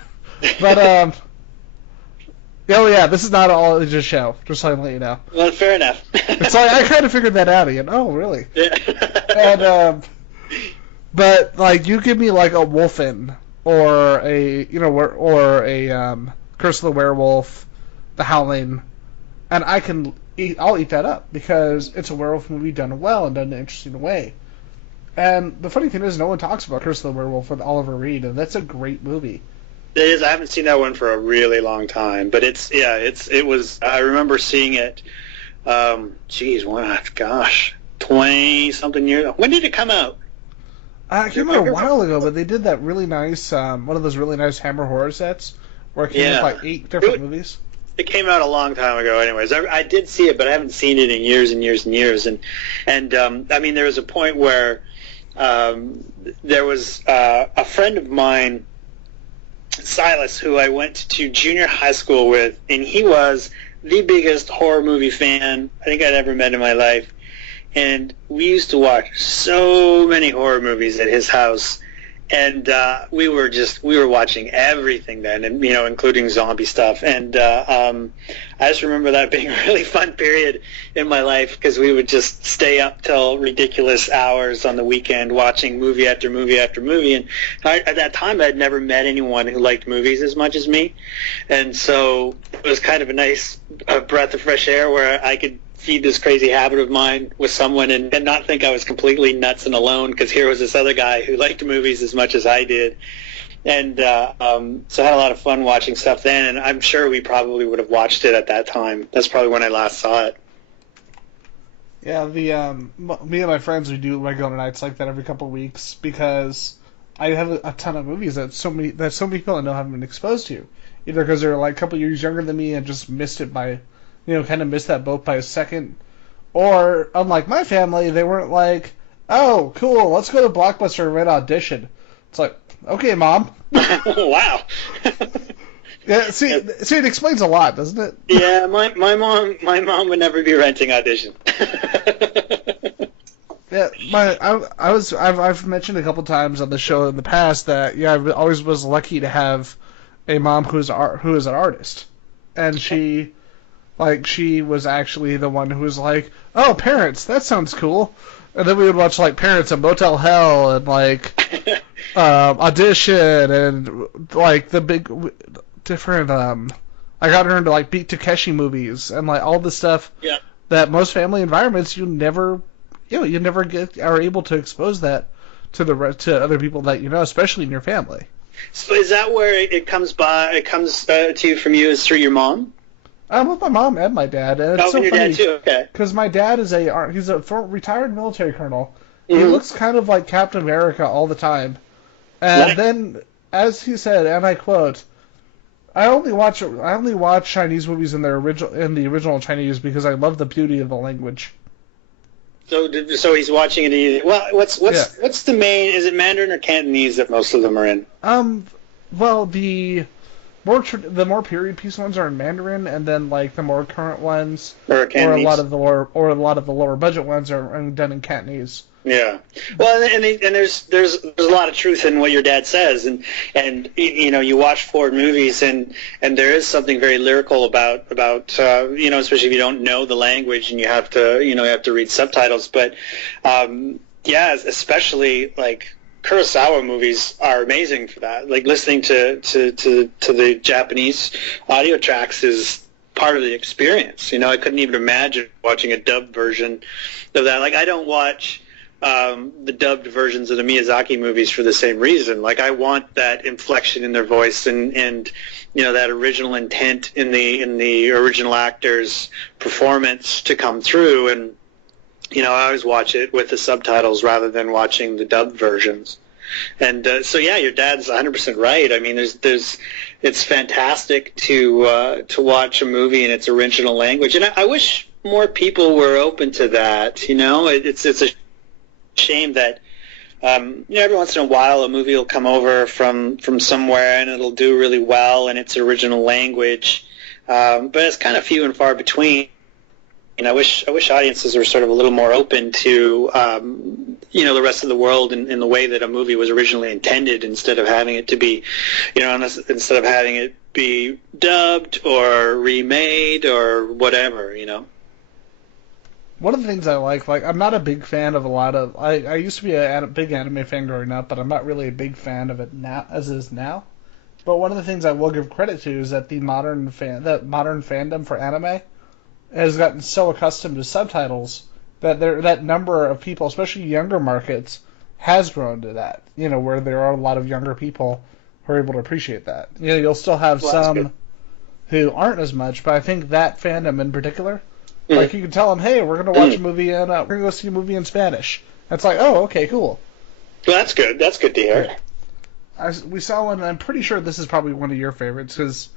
oh yeah, this is not all just show. Just so I let you know. Well, fair enough. It's like I kind of figured that out, Ian. Oh, really? Yeah. And but like you give me like a Wolfen or a Curse of the Werewolf, The Howling, and I'll eat that up because it's a werewolf movie done well and done in an interesting way. And the funny thing is, no one talks about Curse of the Werewolf with Oliver Reed, and that's a great movie. It is. I haven't seen that one for a really long time, but it was. I remember seeing it. 20-something years. When did it come out? It came out a while ago, but they did that really nice, one of those really nice Hammer horror sets where it came with like 8 different movies. It came out a long time ago. Anyways, I did see it, but I haven't seen it in years and years and years. And I mean, there was a point where there was a friend of mine, Silas, who I went to junior high school with, and he was the biggest horror movie fan I think I'd ever met in my life. And we used to watch so many horror movies at his house, and we were watching everything then, and including zombie stuff. And I just remember that being a really fun period in my life because we would just stay up till ridiculous hours on the weekend watching movie after movie after movie. And at that time, I'd never met anyone who liked movies as much as me, and so it was kind of a nice breath of fresh air where I could feed this crazy habit of mine with someone and not think I was completely nuts and alone, because here was this other guy who liked movies as much as I did. And so I had a lot of fun watching stuff then, and I'm sure we probably would have watched it at that time. That's probably when I last saw it. Yeah, me and my friends, we do regular nights like that every couple of weeks because I have a ton of movies that so many people I know haven't been exposed to, either because they're like a couple years younger than me and just missed it by kind of missed that boat by a second. Or, unlike my family, they weren't like, oh, cool, let's go to Blockbuster and rent Audition. It's like, okay, Mom. Wow. Yeah, see, it explains a lot, doesn't it? Yeah, my mom would never be renting Audition. Yeah, I've mentioned a couple times on the show in the past that I always was lucky to have a mom who is an artist, and she was actually the one who was like, oh, Parents, that sounds cool, and then we would watch like Parents and Motel Hell and like Audition and like the big different I got her into like Beat Takeshi movies and like all the stuff that most family environments you never are able to expose that to other people that you know, especially in your family. So is that where it comes by? It comes to you from you is through your mom? With my mom and my dad, and it's so and your funny dad too. Okay. Because my dad is he's a retired military colonel. Mm-hmm. He looks kind of like Captain America all the time, and then, as he said, and I quote, I only watch Chinese movies in the original Chinese because I love the beauty of the language. So he's watching it. Well, what's the main? Is it Mandarin or Cantonese that most of them are in? Well, the more period piece ones are in Mandarin, and then like the more current ones, or a lot of the lower budget ones are done in Cantonese. Yeah, well, and there's a lot of truth in what your dad says, and you know, you watch Ford movies, and there is something very lyrical about you know, especially if you don't know the language and you have to read subtitles, but yeah, especially like Kurosawa movies are amazing for that. Like listening to the Japanese audio tracks is part of the experience. You know, I couldn't even imagine watching a dubbed version of that. Like I don't watch the dubbed versions of the Miyazaki movies for the same reason. Like I want that inflection in their voice and you know, that original intent in the original actor's performance to come through, and you know, I always watch it with the subtitles rather than watching the dubbed versions. And so yeah, your dad's 100% right. I mean, it's fantastic to watch a movie in its original language, and I wish more people were open to that. You know, it's a shame that you know, every once in a while a movie will come over from somewhere and it'll do really well in its original language, but it's kind of few and far between. And I wish audiences were sort of a little more open to you know, the rest of the world in the way that a movie was originally intended, instead of having it to be, you know, instead of having it be dubbed or remade or whatever, you know. One of the things I like I'm not a big fan of a lot of. I used to be a big anime fan growing up, but I'm not really a big fan of it now as it is now. But one of the things I will give credit to is that modern fandom for anime has gotten so accustomed to subtitles that that number of people, especially younger markets, has grown to that. You know, where there are a lot of younger people who are able to appreciate that. You know, you'll still have some who aren't as much, but I think that fandom in particular. Like, you can tell them, hey, we're going to watch a movie we're going to go see a movie in Spanish. It's like, oh, okay, cool. Well, that's good. That's good to hear. We saw one, and I'm pretty sure this is probably one of your favorites, because,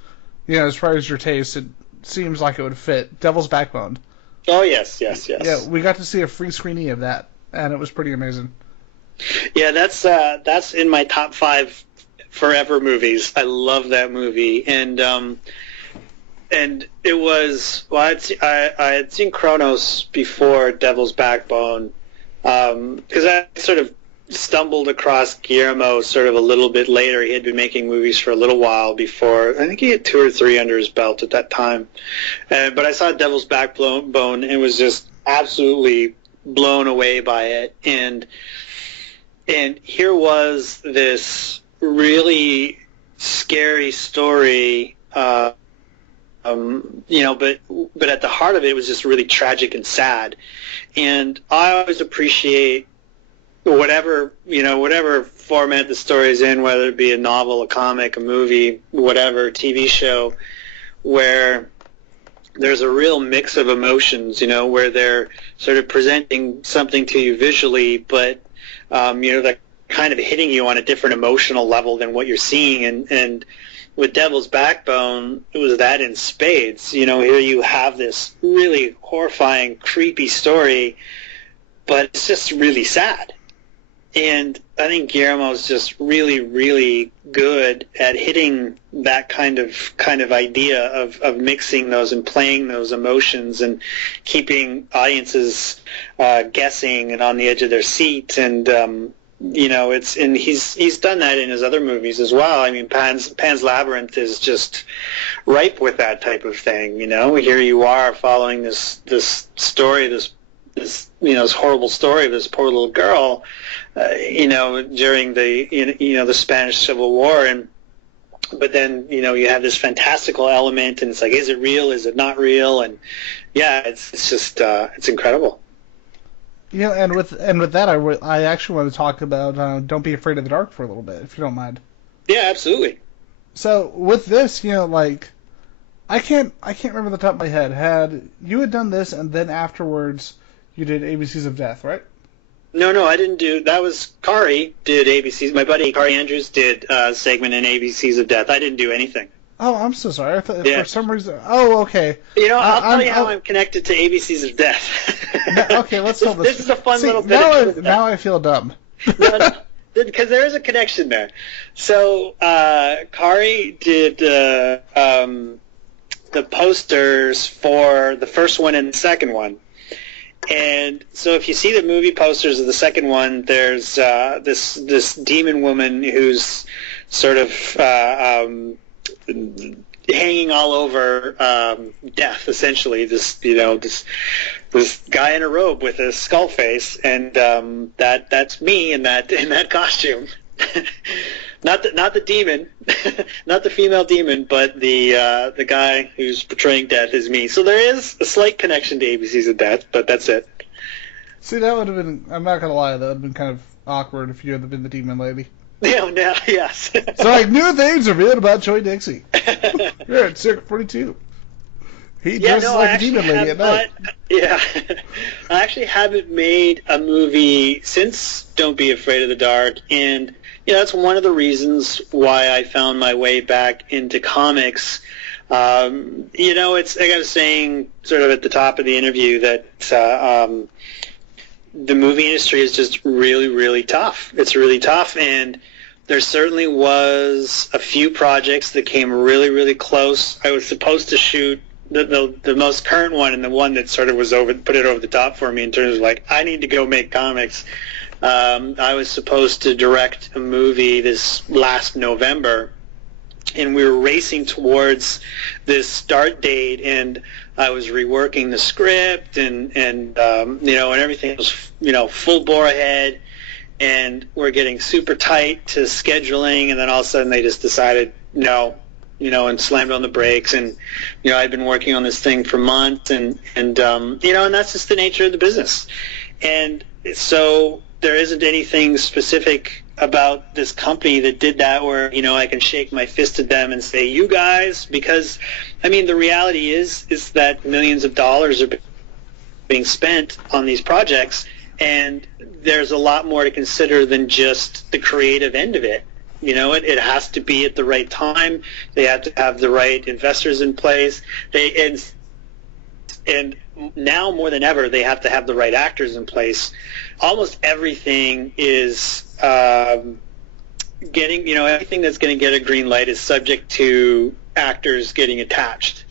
you know, as far as your taste, it seems like it would fit. Devil's Backbone. Oh, yes. Yeah, we got to see a free screening of that, and it was pretty amazing. Yeah, that's in my top 5 forever movies. I love that movie, and it was, well, I had seen Kronos before Devil's Backbone, because I sort of stumbled across Guillermo sort of a little bit later. He had been making movies for a little while before. I think he had 2 or 3 under his belt at that time. But I saw Devil's Backbone and was just absolutely blown away by it. And here was this really scary story, you know, but at the heart of it was just really tragic and sad. And I always appreciate whatever format the story is in, whether it be a novel, a comic, a movie, whatever, TV show, where there's a real mix of emotions, you know, where they're sort of presenting something to you visually, but you know, they're kind of hitting you on a different emotional level than what you're seeing. And with Devil's Backbone, it was that in spades. You know, here you have this really horrifying, creepy story, but it's just really sad. And I think Guillermo's just really, really good at hitting that kind of idea of mixing those and playing those emotions and keeping audiences guessing and on the edge of their seat. And he's done that in his other movies as well. I mean, Pan's Labyrinth is just ripe with that type of thing. Here you are following this story, this horrible story of this poor little girl, during the Spanish Civil War, but then you have this fantastical element, and it's like, is it real? Is it not real? And yeah, it's just it's incredible. And with that, I actually want to talk about Don't Be Afraid of the Dark for a little bit, if you don't mind. Yeah, absolutely. So with this, I can't remember the top of my head. You had done this, and then afterwards you did ABCs of Death, right? No, I didn't do. That was Kari did ABCs. My buddy Kari Andrews did a segment in ABCs of Death. I didn't do anything. Oh, I'm so sorry. I thought for some reason. Oh, okay. I'll tell you how I'm connected to ABCs of Death. Okay, let's tell this. This is a fun little bit. Now I feel dumb. No, because there is a connection there. So Kari did the posters for the first one and the second one. And so if you see the movie posters of the second one, there's this demon woman who's sort of hanging all over death, essentially. This guy in a robe with a skull face, and that's me in that costume. Not the demon, not the female demon, but the guy who's portraying death is me. So there is a slight connection to ABCs of Death, but that's it. See, that would have been, I'm not going to lie, that would have been kind of awkward if you had been the demon lady. Yes. So new things are revealed about Troy Nixey. Here at Circuit 42. He dresses like a demon lady at night. Yeah. I actually haven't made a movie since Don't Be Afraid of the Dark, and that's one of the reasons why I found my way back into comics. It's, like I was saying sort of at the top of the interview, that the movie industry is just really, really tough. It's really tough, and there certainly was a few projects that came really, really close. I was supposed to shoot the most current one, and the one that sort of put it over the top for me in terms of like, I need to go make comics. I was supposed to direct a movie this last November, and we were racing towards this start date, and I was reworking the script, and everything was full bore ahead, and we're getting super tight to scheduling, and then all of a sudden they just decided no, and slammed on the brakes, and I'd been working on this thing for months, and that's just the nature of the business, and so there isn't anything specific about this company that did that where I can shake my fist at them and say, you guys, because the reality is that millions of dollars are being spent on these projects, and there's a lot more to consider than just the creative end of it. It has to be at the right time. They have to have the right investors in place. And now more than ever, they have to have the right actors in place. Almost everything is everything that's going to get a green light is subject to actors getting attached.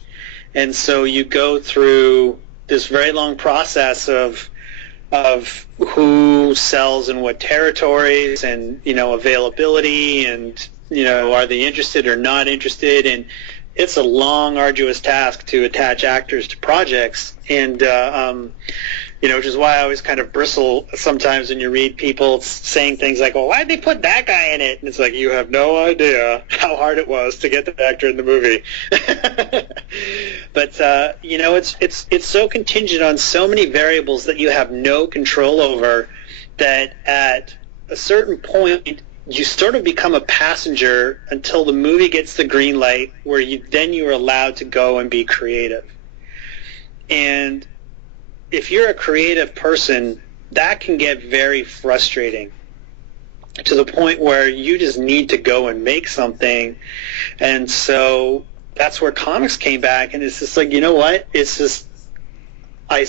And so you go through this very long process of who sells in what territories, and availability, and are they interested or not interested, and it's a long, arduous task to attach actors to projects, and which is why I always kind of bristle sometimes when you read people saying things like, well, why'd they put that guy in it? And it's like, you have no idea how hard it was to get the actor in the movie. But it's so contingent on so many variables that you have no control over, that at a certain point you sort of become a passenger until the movie gets the green light, where you are allowed to go and be creative. And if you're a creative person, that can get very frustrating, to the point where you just need to go and make something. And so that's where comics came back, and it's just like, it's just I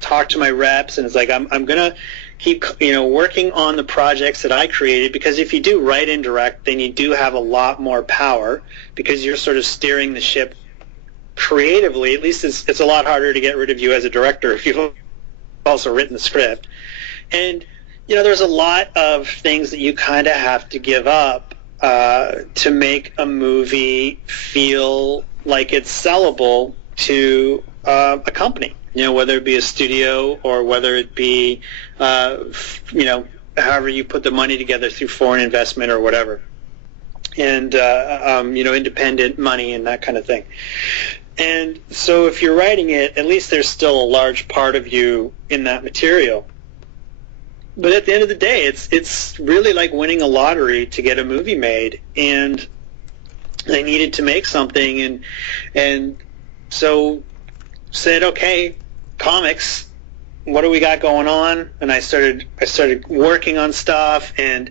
talked to my reps, and it's like, I'm gonna keep working on the projects that I created, because if you do write and direct, then you do have a lot more power because you're sort of steering the ship creatively. At least it's a lot harder to get rid of you as a director if you've also written the script. And there's a lot of things that you kind of have to give up to make a movie feel like it's sellable to a company, whether it be a studio or whether it be, however you put the money together through foreign investment or whatever, and, independent money and that kind of thing. And so if you're writing it, at least there's still a large part of you in that material. But at the end of the day, it's really like winning a lottery to get a movie made, and they needed to make something, and so said, okay, comics, what do we got going on? And I started working on stuff, and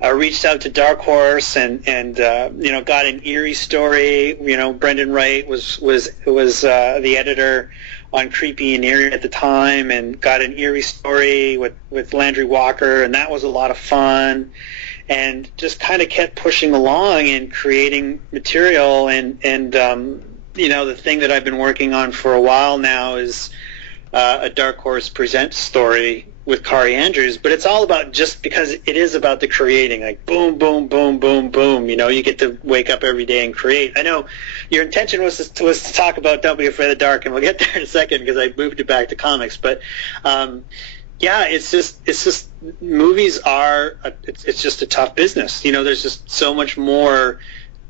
I reached out to Dark Horse, and got an Eerie story. Brendan Wright was the editor on Creepy and Eerie at the time, and got an Eerie story with Landry Walker, and that was a lot of fun. And just kind of kept pushing along and creating material, and the thing that I've been working on for a while now is a Dark Horse Presents story with Kari Andrews, but it's all about, just because it is about the creating, like boom, boom, boom, boom, boom. You get to wake up every day and create. I know your intention was to talk about Don't Be Afraid of the Dark, and we'll get there in a second because I moved it back to comics. But it's just movies are it's just a tough business. There's just so much more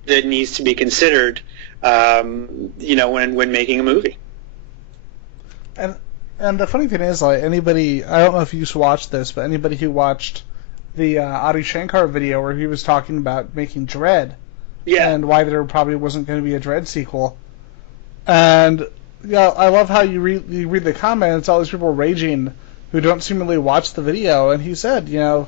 that needs to be considered. When making a movie. And the funny thing is, like, anybody, I don't know if you used to watch this, but anybody who watched the Adi Shankar video where he was talking about making Dredd, and why there probably wasn't going to be a Dredd sequel. And I love how you read the comments, all these people raging who don't seemingly watch the video, and he said, you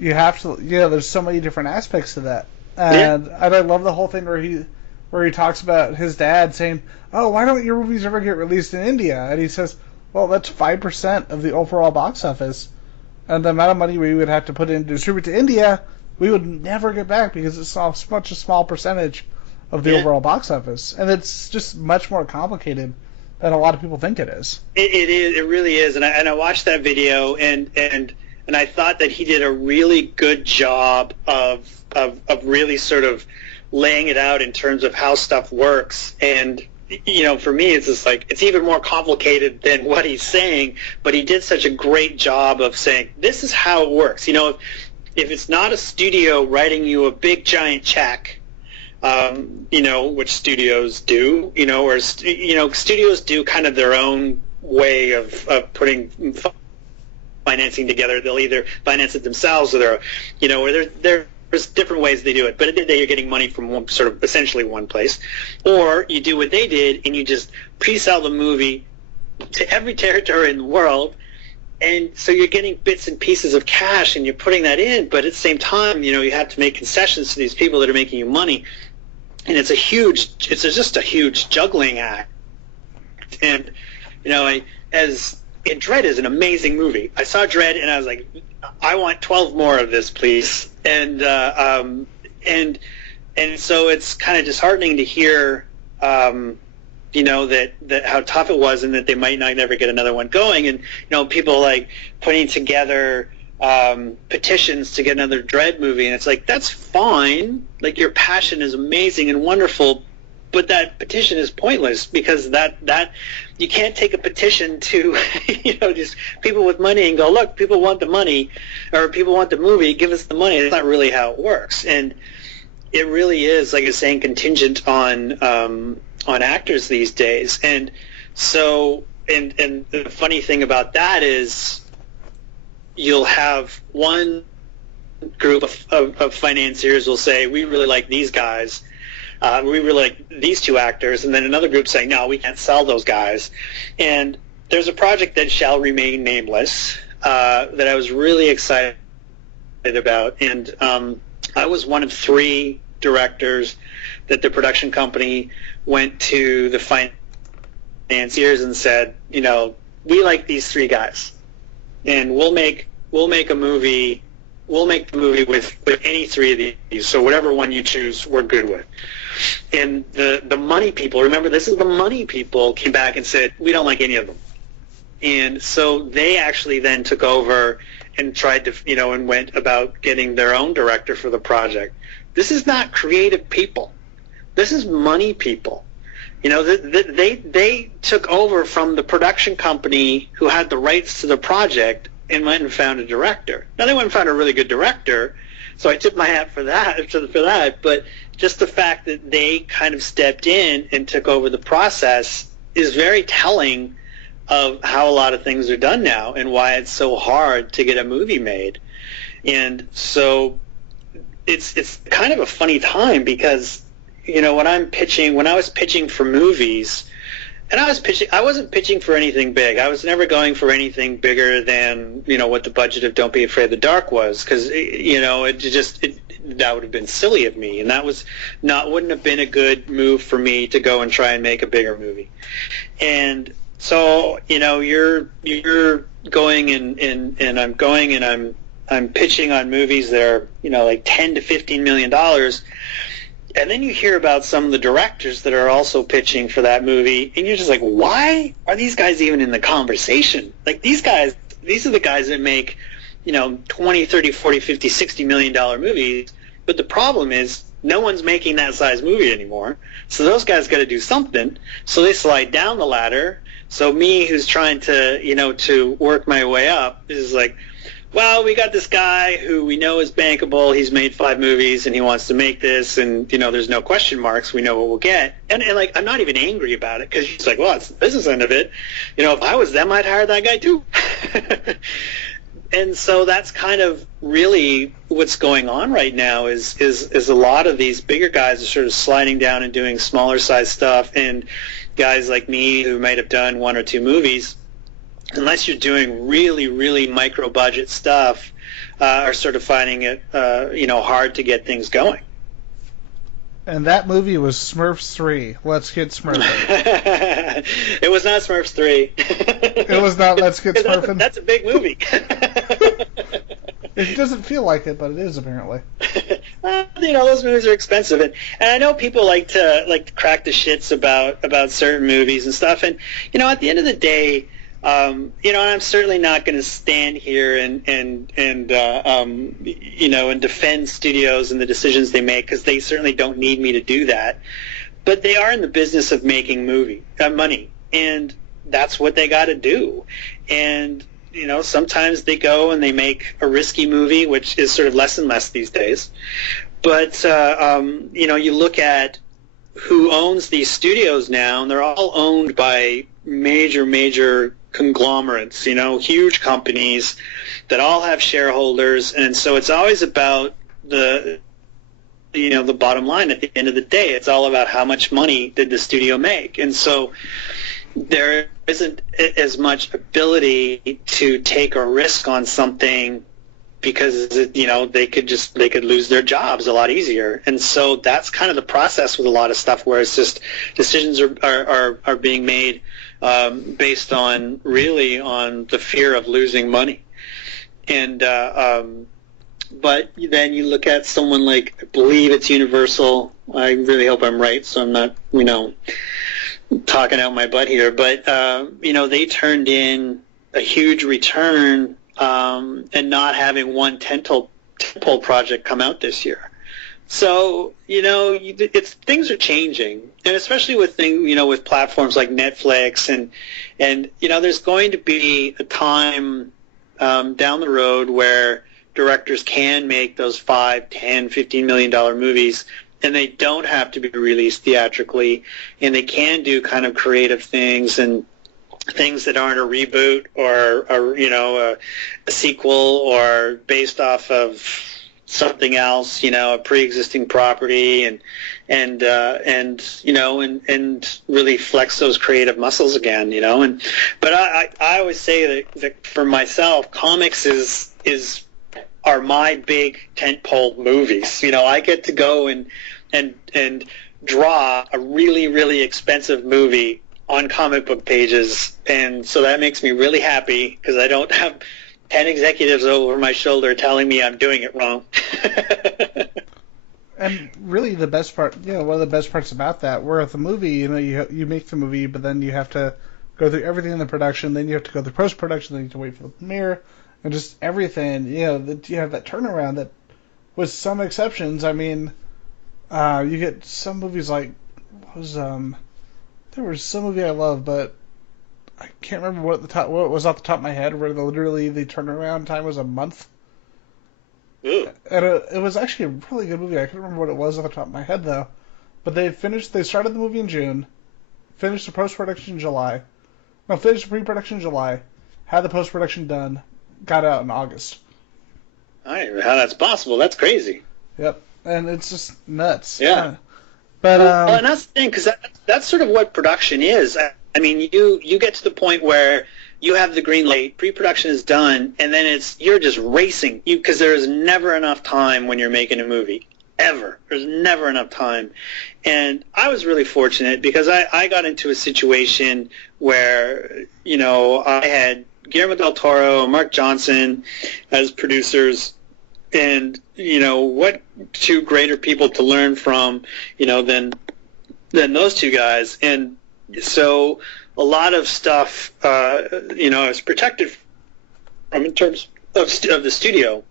have to, there's so many different aspects to that. And I love the whole thing where he talks about his dad saying, oh, why don't your movies ever get released in India? And he says, well, that's 5% of the overall box office. And the amount of money we would have to put in to distribute to India, we would never get back because it's such a small percentage of the overall box office. And it's just much more complicated than a lot of people think it is. It is. It really is. And I watched that video, and I thought that he did a really good job of really sort of laying it out in terms of how stuff works. And for me, it's just like, it's even more complicated than what he's saying, but he did such a great job of saying, this is how it works. If it's not a studio writing you a big giant check, which studios do, or studios do kind of their own way of putting financing together. They'll either finance it themselves, or there's different ways they do it, but at the end of the day, you're getting money from essentially one place. Or you do what they did, and you just pre-sell the movie to every territory in the world, and so you're getting bits and pieces of cash, and you're putting that in, but at the same time, you have to make concessions to these people that are making you money, and it's just a huge juggling act. And, and Dredd is an amazing movie. I saw Dredd, and I was like, I want 12 more of this, please. And so it's kind of disheartening to hear, that how tough it was, and that they might not never get another one going. And people like putting together petitions to get another Dredd movie, and it's like, that's fine. Like, your passion is amazing and wonderful, but that petition is pointless, because that you can't take a petition to just people with money and go, look, people want the money, or people want the movie, give us the money. That's not really how it works. And it really is, like I was saying, contingent on actors these days. And so and the funny thing about that is, you'll have one group of financiers will say, we really like these guys, we really like these two actors, and then another group saying, no, we can't sell those guys. And there's a project that shall remain nameless that I was really excited about, and I was one of 3 directors that the production company went to the financiers and said, we like these 3 guys. and we'll make a movie. We'll make the movie with any three of these. So whatever one you choose, we're good with. And the money people, remember, this is the money people, came back and said, we don't like any of them. And so they actually then took over and tried to, and went about getting their own director for the project. This is not creative people. This is money people. They took over from the production company who had the rights to the project and went and found a director. Now, they went and found a really good director, so I tip my hat for that. But just the fact that they kind of stepped in and took over the process is very telling of how a lot of things are done now and why it's so hard to get a movie made. And so it's kind of a funny time because, when I was pitching for movies, and I wasn't pitching for anything big. I was never going for anything bigger than, what the budget of Don't Be Afraid of the Dark was, because, that would have been silly of me, and that wouldn't have been a good move for me to go and try and make a bigger movie. And so, you're going and I'm going and I'm pitching on movies that are, like $10 to $15 million. And then you hear about some of the directors that are also pitching for that movie, and you're just like, why are these guys even in the conversation? Like, these are the guys that make, 20, 30, 40, 50, $60 million movies. But the problem is no one's making that size movie anymore. So those guys got to do something. So they slide down the ladder. So me, who's trying to, to work my way up, is like, well, we got this guy who we know is bankable. He's made 5 movies, and he wants to make this, and, there's no question marks. We know what we'll get. And like, I'm not even angry about it, because he's like, well, it's the business end of it. If I was them, I'd hire that guy too. And so that's kind of really what's going on right now is a lot of these bigger guys are sort of sliding down and doing smaller size stuff, and guys like me who might have done 1 or 2 movies, unless you're doing really, really micro-budget stuff, are sort of finding it, hard to get things going. And that movie was Smurfs 3. Let's Get Smurfing. It was not Smurfs 3. It was not Let's Get Smurfing? That's a big movie. It doesn't feel like it, but it is apparently. Well, those movies are expensive, and I know people like to crack the shits about certain movies and stuff. And at the end of the day, and I'm certainly not going to stand here and defend studios and the decisions they make, because they certainly don't need me to do that. But they are in the business of making money, and that's what they got to do. And sometimes they go and they make a risky movie, which is sort of less and less these days. But you look at who owns these studios now, and they're all owned by major conglomerates, huge companies that all have shareholders, and so it's always about the bottom line. At the end of the day, it's all about how much money did the studio make, and so there isn't as much ability to take a risk on something, because they could lose their jobs a lot easier. And so that's kind of the process with a lot of stuff, where it's just decisions are being made based on the fear of losing money. And but then you look at someone like, I believe it's Universal. I really hope I'm right, so I'm not talking out my butt here. But they turned in a huge return, and not having one tentpole project come out this year. So things are changing, and especially with with platforms like Netflix, and there's going to be a time down the road where directors can make those $5, $10, $15 million movies, and they don't have to be released theatrically, and they can do kind of creative things and things that aren't a reboot or a sequel or based off of something else, a pre-existing property, and really flex those creative muscles again, but I always say that for myself, comics are my big tentpole movies. I get to go and draw a really, really expensive movie on comic book pages, and so that makes me really happy, because I don't have 10 executives over my shoulder telling me I'm doing it wrong. And really, the best part, one of the best parts about that, where with the movie, you make the movie, but then you have to go through everything in the production, then you have to go through post-production, then you have to wait for the premiere, and just everything, that you have that turnaround that, with some exceptions, I mean, you get some movies like, there was some movie I love, but I can't remember what was off the top of my head, where literally the turnaround time was a month. Ooh. And it was actually a really good movie. I can't remember what it was off the top of my head, though. But they started the movie in June, finished the post-production in July. No, finished the pre-production in July, had the post-production done, got out in August. I don't know how that's possible. That's crazy. Yep. And it's just nuts. Yeah. But, well, and that's the thing, because that's sort of what production is. I mean, you get to the point where you have the green light, pre-production is done, and then you're just racing. Because there is never enough time when you're making a movie. Ever. There's never enough time. And I was really fortunate because I got into a situation where, I had Guillermo del Toro, Mark Johnson as producers, and, what two greater people to learn from, than those two guys. And so a lot of stuff, I was protected from in terms of the studio,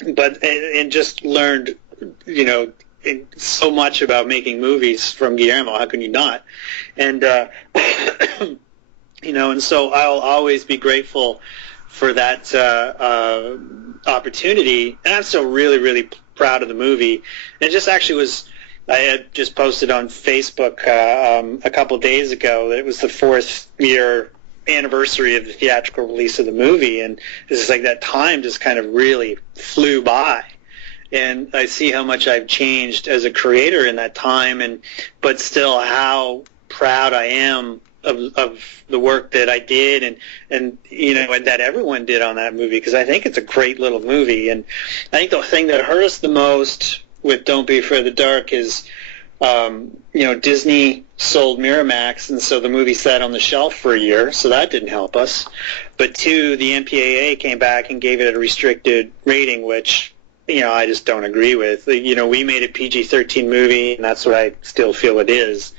and just learned, so much about making movies from Guillermo. How can you not? And, and so I'll always be grateful for that opportunity. And I'm still really, really proud of the movie. And it just actually I had just posted on Facebook a couple days ago that it was the 4th year anniversary of the theatrical release of the movie, and it's just like that time just kind of really flew by. And I see how much I've changed as a creator in that time, but still how proud I am of the work that I did and that everyone did on that movie, because I think it's a great little movie. And I think the thing that hurt us the most with Don't Be Afraid of the Dark is, Disney sold Miramax, and so the movie sat on the shelf for a year, so that didn't help us. But 2, the MPAA came back and gave it a restricted rating, which, I just don't agree with. We made a PG-13 movie, and that's what I still feel it is.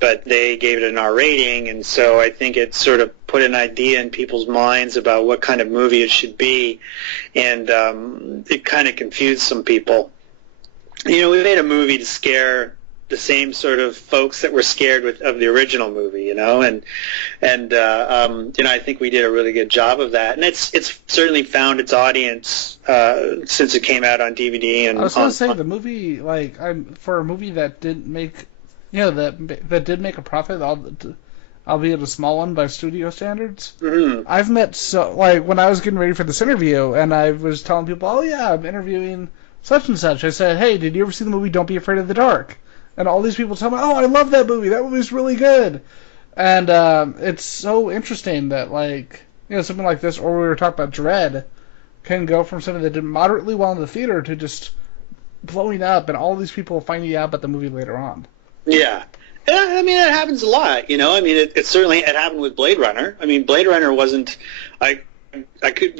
But they gave it an R rating, and so I think it sort of put an idea in people's minds about what kind of movie it should be, and it kind of confused some people. We made a movie to scare the same sort of folks that were scared of the original movie, and I think we did a really good job of that, and it's certainly found its audience since it came out on DVD. And I was going to say, the movie, for a movie that didn't make, that did make a profit, albeit a small one by studio standards. Mm-hmm. I've met when I was getting ready for this interview, and I was telling people, oh yeah, I'm interviewing such and such. I said, hey, did you ever see the movie Don't Be Afraid of the Dark? And all these people tell me, oh, I love that movie. That movie's really good. And it's so interesting that, something like this, or we were talking about Dread, can go from something that did moderately well in the theater to just blowing up, and all these people finding out about the movie later on. Yeah. I mean, it happens a lot, it certainly happened with Blade Runner. I mean, Blade Runner wasn't, I could,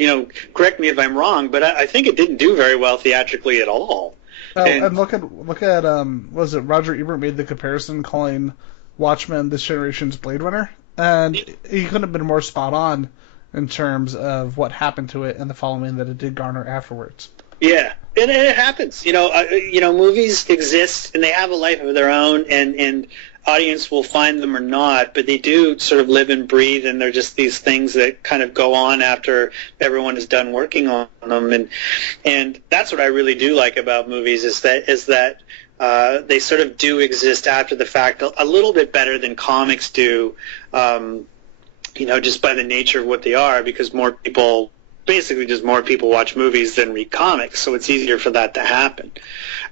correct me if I'm wrong, but I think it didn't do very well theatrically at all. Oh, and look at was it Roger Ebert made the comparison calling Watchmen this generation's Blade Runner, and he couldn't have been more spot on in terms of what happened to it and the following that it did garner afterwards. Yeah, and it happens. Movies exist and they have a life of their own, and audience will find them or not, but they do sort of live and breathe, and they're just these things that kind of go on after everyone is done working on them, and that's what I really do like about movies is that they sort of do exist after the fact a little bit better than comics do, just by the nature of what they are, because more people watch movies than read comics, so it's easier for that to happen.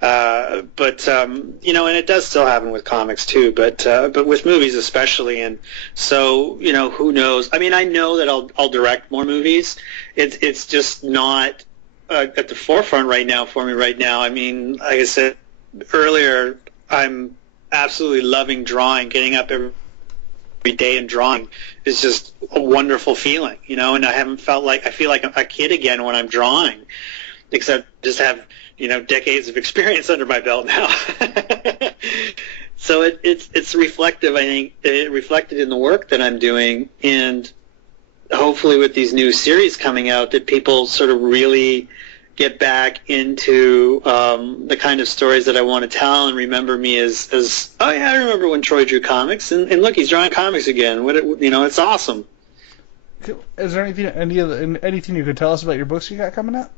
And it does still happen with comics too, but with movies especially. And so, who knows? I mean, I know that I'll direct more movies. It's just not at the forefront right now for me right now. I mean, like I said earlier, I'm absolutely loving drawing, getting up every day and drawing is just a wonderful feeling, and I feel like a kid again when I'm drawing, except just have, decades of experience under my belt now. So it's reflective, I think, reflected in the work that I'm doing, and hopefully with these new series coming out that people sort of really get back into the kind of stories that I want to tell and remember me as oh yeah, I remember when Troy drew comics, and look, he's drawing comics again. It's awesome. Is there anything you could tell us about your books you got coming out?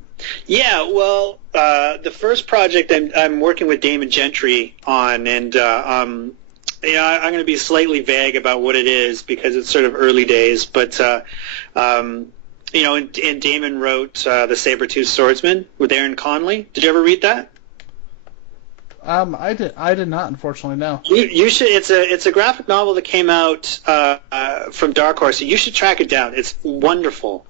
Yeah, well, the first project I'm working with Damon Gentry on, and I'm going to be slightly vague about what it is because it's sort of early days, but and Damon wrote The Saber-Tooth Swordsman with Aaron Conley. Did you ever read that? I did not, unfortunately, no. You should. It's a graphic novel that came out from Dark Horse. You should track it down. It's wonderful.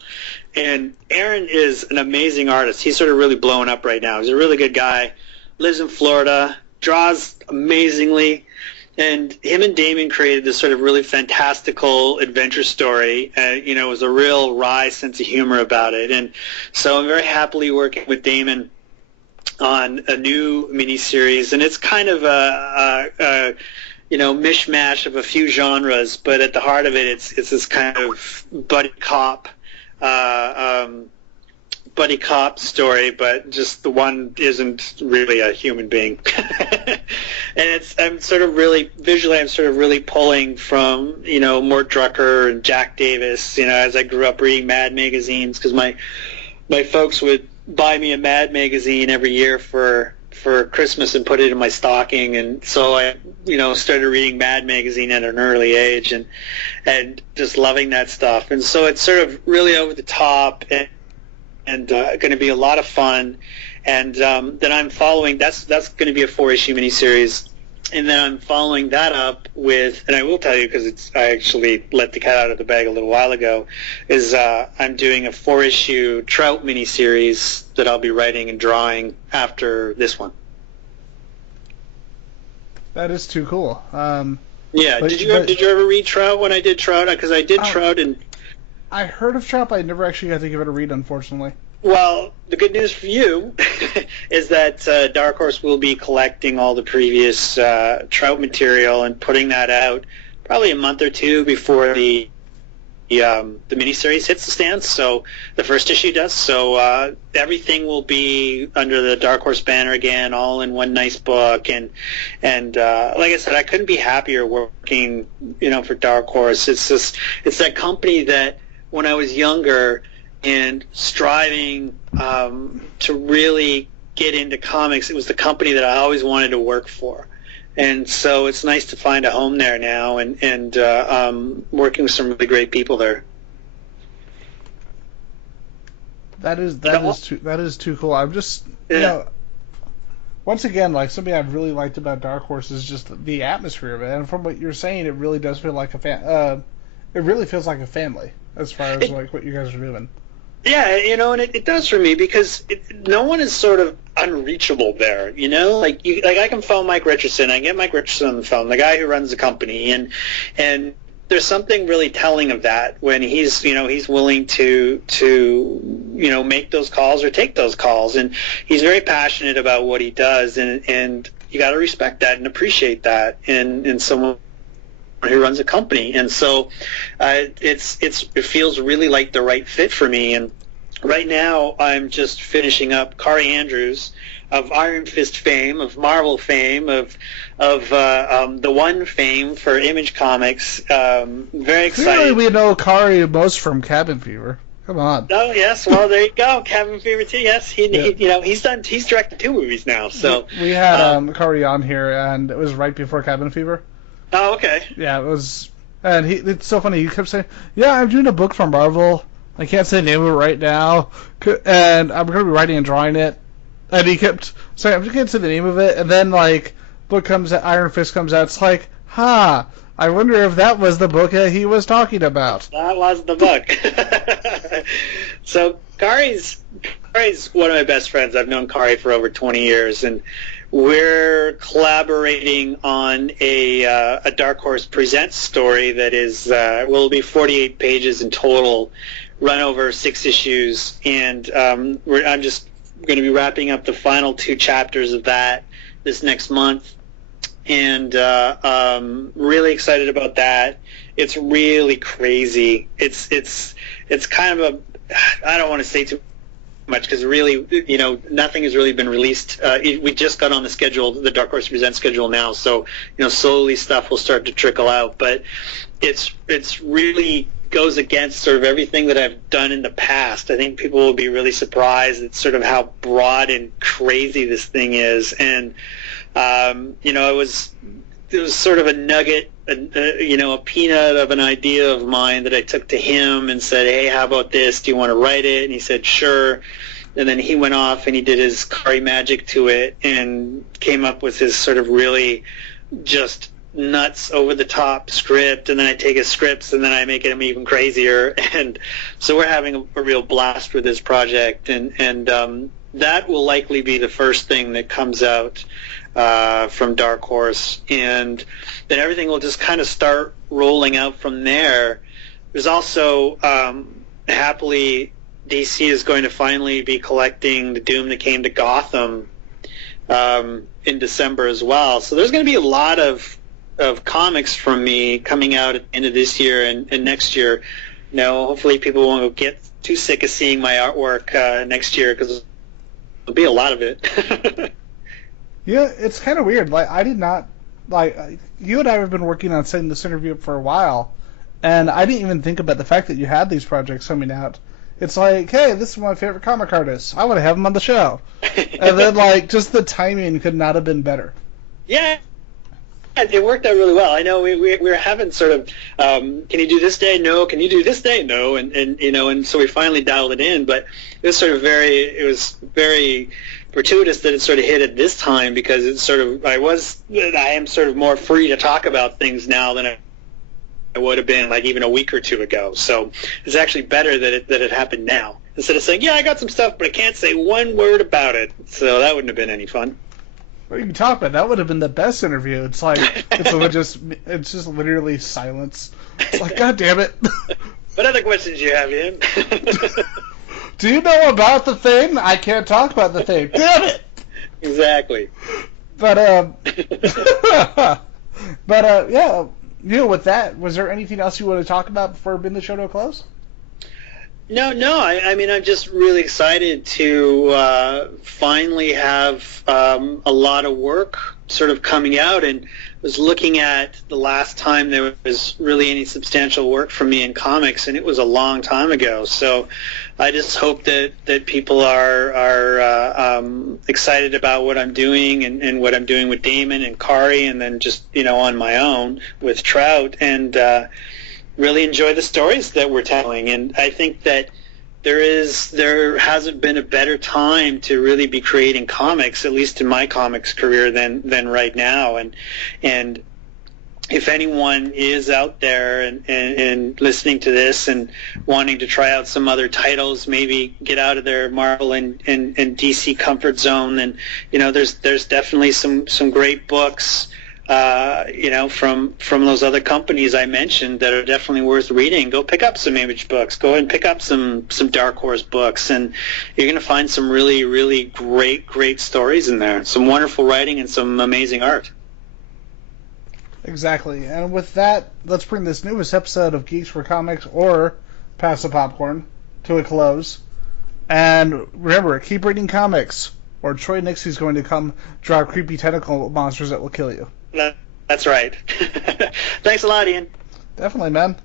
And Aaron is an amazing artist. He's sort of really blowing up right now. He's a really good guy. Lives in Florida. Draws amazingly. And him and Damon created this sort of really fantastical adventure story. It was a real wry sense of humor about it. And so I'm very happily working with Damon on a new miniseries, and it's kind of a mishmash of a few genres, but at the heart of it, it's this kind of buddy cop story, but just the one isn't really a human being. And I'm sort of really pulling from Mort Drucker and Jack Davis. As I grew up reading Mad magazines, because my folks would buy me a Mad magazine every year for Christmas and put it in my stocking, and so I started reading Mad magazine at an early age and just loving that stuff. And so it's sort of really over the top and going to be a lot of fun. And then I'm following that's going to be a 4-issue miniseries. And then I'm following that up with, and I will tell you because I actually let the cat out of the bag a little while ago, is I'm doing a 4-issue Trout miniseries that I'll be writing and drawing after this one. That is too cool. Yeah, did you ever read Trout when I did Trout? Because I did Trout and I heard of Trout, but I never actually got to give it a read, unfortunately. Well, the good news for you is that Dark Horse will be collecting all the previous Trout material and putting that out probably a month or two before the miniseries hits the stands. So the first issue does. So everything will be under the Dark Horse banner again, all in one nice book. And like I said, I couldn't be happier working, for Dark Horse. It's that company that when I was younger and striving to really get into comics, it was the company that I always wanted to work for. And so it's nice to find a home there now and working with some really great people there. That is too cool. I'm just, once again, like, something I've really liked about Dark Horse is just the atmosphere of it. And from what you're saying, it really does feel like it really feels like a family as far as like what you guys are doing. Yeah, and it does for me because no one is sort of unreachable there, Like I can phone Mike Richardson. I can get Mike Richardson on the phone, the guy who runs the company, and there's something really telling of that when he's willing to make those calls or take those calls, and he's very passionate about what he does, and you got to respect that and appreciate that in someone who runs a company. And so it feels really like the right fit for me. And right now I'm just finishing up Kari Andrews of Iron Fist fame, of Marvel fame, of the One fame for Image Comics. Very excited. Clearly we know Kari most from Cabin Fever. Come on. Oh yes, well there you go. Cabin Fever too. Yes, he's directed 2 movies now. So we had Kari on here, and it was right before Cabin Fever. Oh, okay. Yeah, it was, and it's so funny. He kept saying, "Yeah, I'm doing a book for Marvel. I can't say the name of it right now, and I'm going to be writing and drawing it." And he kept saying, "I can't say the name of it." And then, like, book comes out, Iron Fist comes out. It's like, I wonder if that was the book that he was talking about. That was the book. So Kari's one of my best friends. I've known Kari for over 20 years, and we're collaborating on a Dark Horse Presents story that is will be 48 pages in total, run over 6 issues, and I'm just going to be wrapping up the final 2 chapters of that this next month, and really excited about that. It's really crazy. It's kind of I don't want to say too much because really, nothing has really been released. We just got on the schedule, the Dark Horse Presents schedule now, so slowly stuff will start to trickle out. But it's really goes against sort of everything that I've done in the past. I think people will be really surprised at sort of how broad and crazy this thing is. And it was sort of a nugget, a peanut of an idea of mine that I took to him and said, hey, how about this? Do you want to write it? And he said, sure. And then he went off and he did his Kari magic to it and came up with his sort of really just nuts, over-the-top script. And then I take his scripts and then I make it even crazier. And so we're having a real blast with this project. And that will likely be the first thing that comes out from Dark Horse, and then everything will just kind of start rolling out from there. There's also, happily, DC is going to finally be collecting The Doom That Came to Gotham in December as well. So there's going to be a lot of comics from me coming out at the end of this year and next year. Hopefully people won't get too sick of seeing my artwork next year, because there'll be a lot of it. Yeah, it's kind of weird. Like, I did not, you and I have been working on setting this interview up for a while, and I didn't even think about the fact that you had these projects coming out. It's like, hey, this is one of my favorite comic artists. I want to have him on the show. And then, just the timing could not have been better. Yeah, it worked out really well. I know we were having sort of, can you do this day? No. Can you do this day? No. And so we finally dialed it in, but it was very fortuitous that it sort of hit at this time, because it's sort of, I am sort of more free to talk about things now than I would have been even a week or two ago. So it's actually better that it happened now, instead of saying, yeah, I got some stuff, but I can't say one word about it. So that wouldn't have been any fun. What are you talking about? That would have been the best interview. It's it's just literally silence. It's like, God damn it. What other questions do you have, Ian? Do you know about the thing? I can't talk about the thing. Damn it! Exactly. But yeah. With that, was there anything else you want to talk about before we bring the show to a close? No. I mean, I'm just really excited to finally have a lot of work sort of coming out, and was looking at the last time there was really any substantial work from me in comics, and it was a long time ago. So I just hope that people are excited about what I'm doing and what I'm doing with Damon and Kari, and then just on my own with Trout, and really enjoy the stories that we're telling. And I think that there hasn't been a better time to really be creating comics, at least in my comics career, than right now. And if anyone is out there and listening to this and wanting to try out some other titles, maybe get out of their Marvel and DC comfort zone, then there's definitely some great books from those other companies I mentioned that are definitely worth reading. Go pick up some Image books. Go and pick up some Dark Horse books, and you're going to find some really, really great stories in there. Some wonderful writing and some amazing art. Exactly. And with that, let's bring this newest episode of Geeks4Comics, or Pass the Popcorn, to a close. And remember, keep reading comics, or Troy Nixey's going to come draw creepy tentacle monsters that will kill you. That's right. Thanks a lot, Ian. Definitely, man.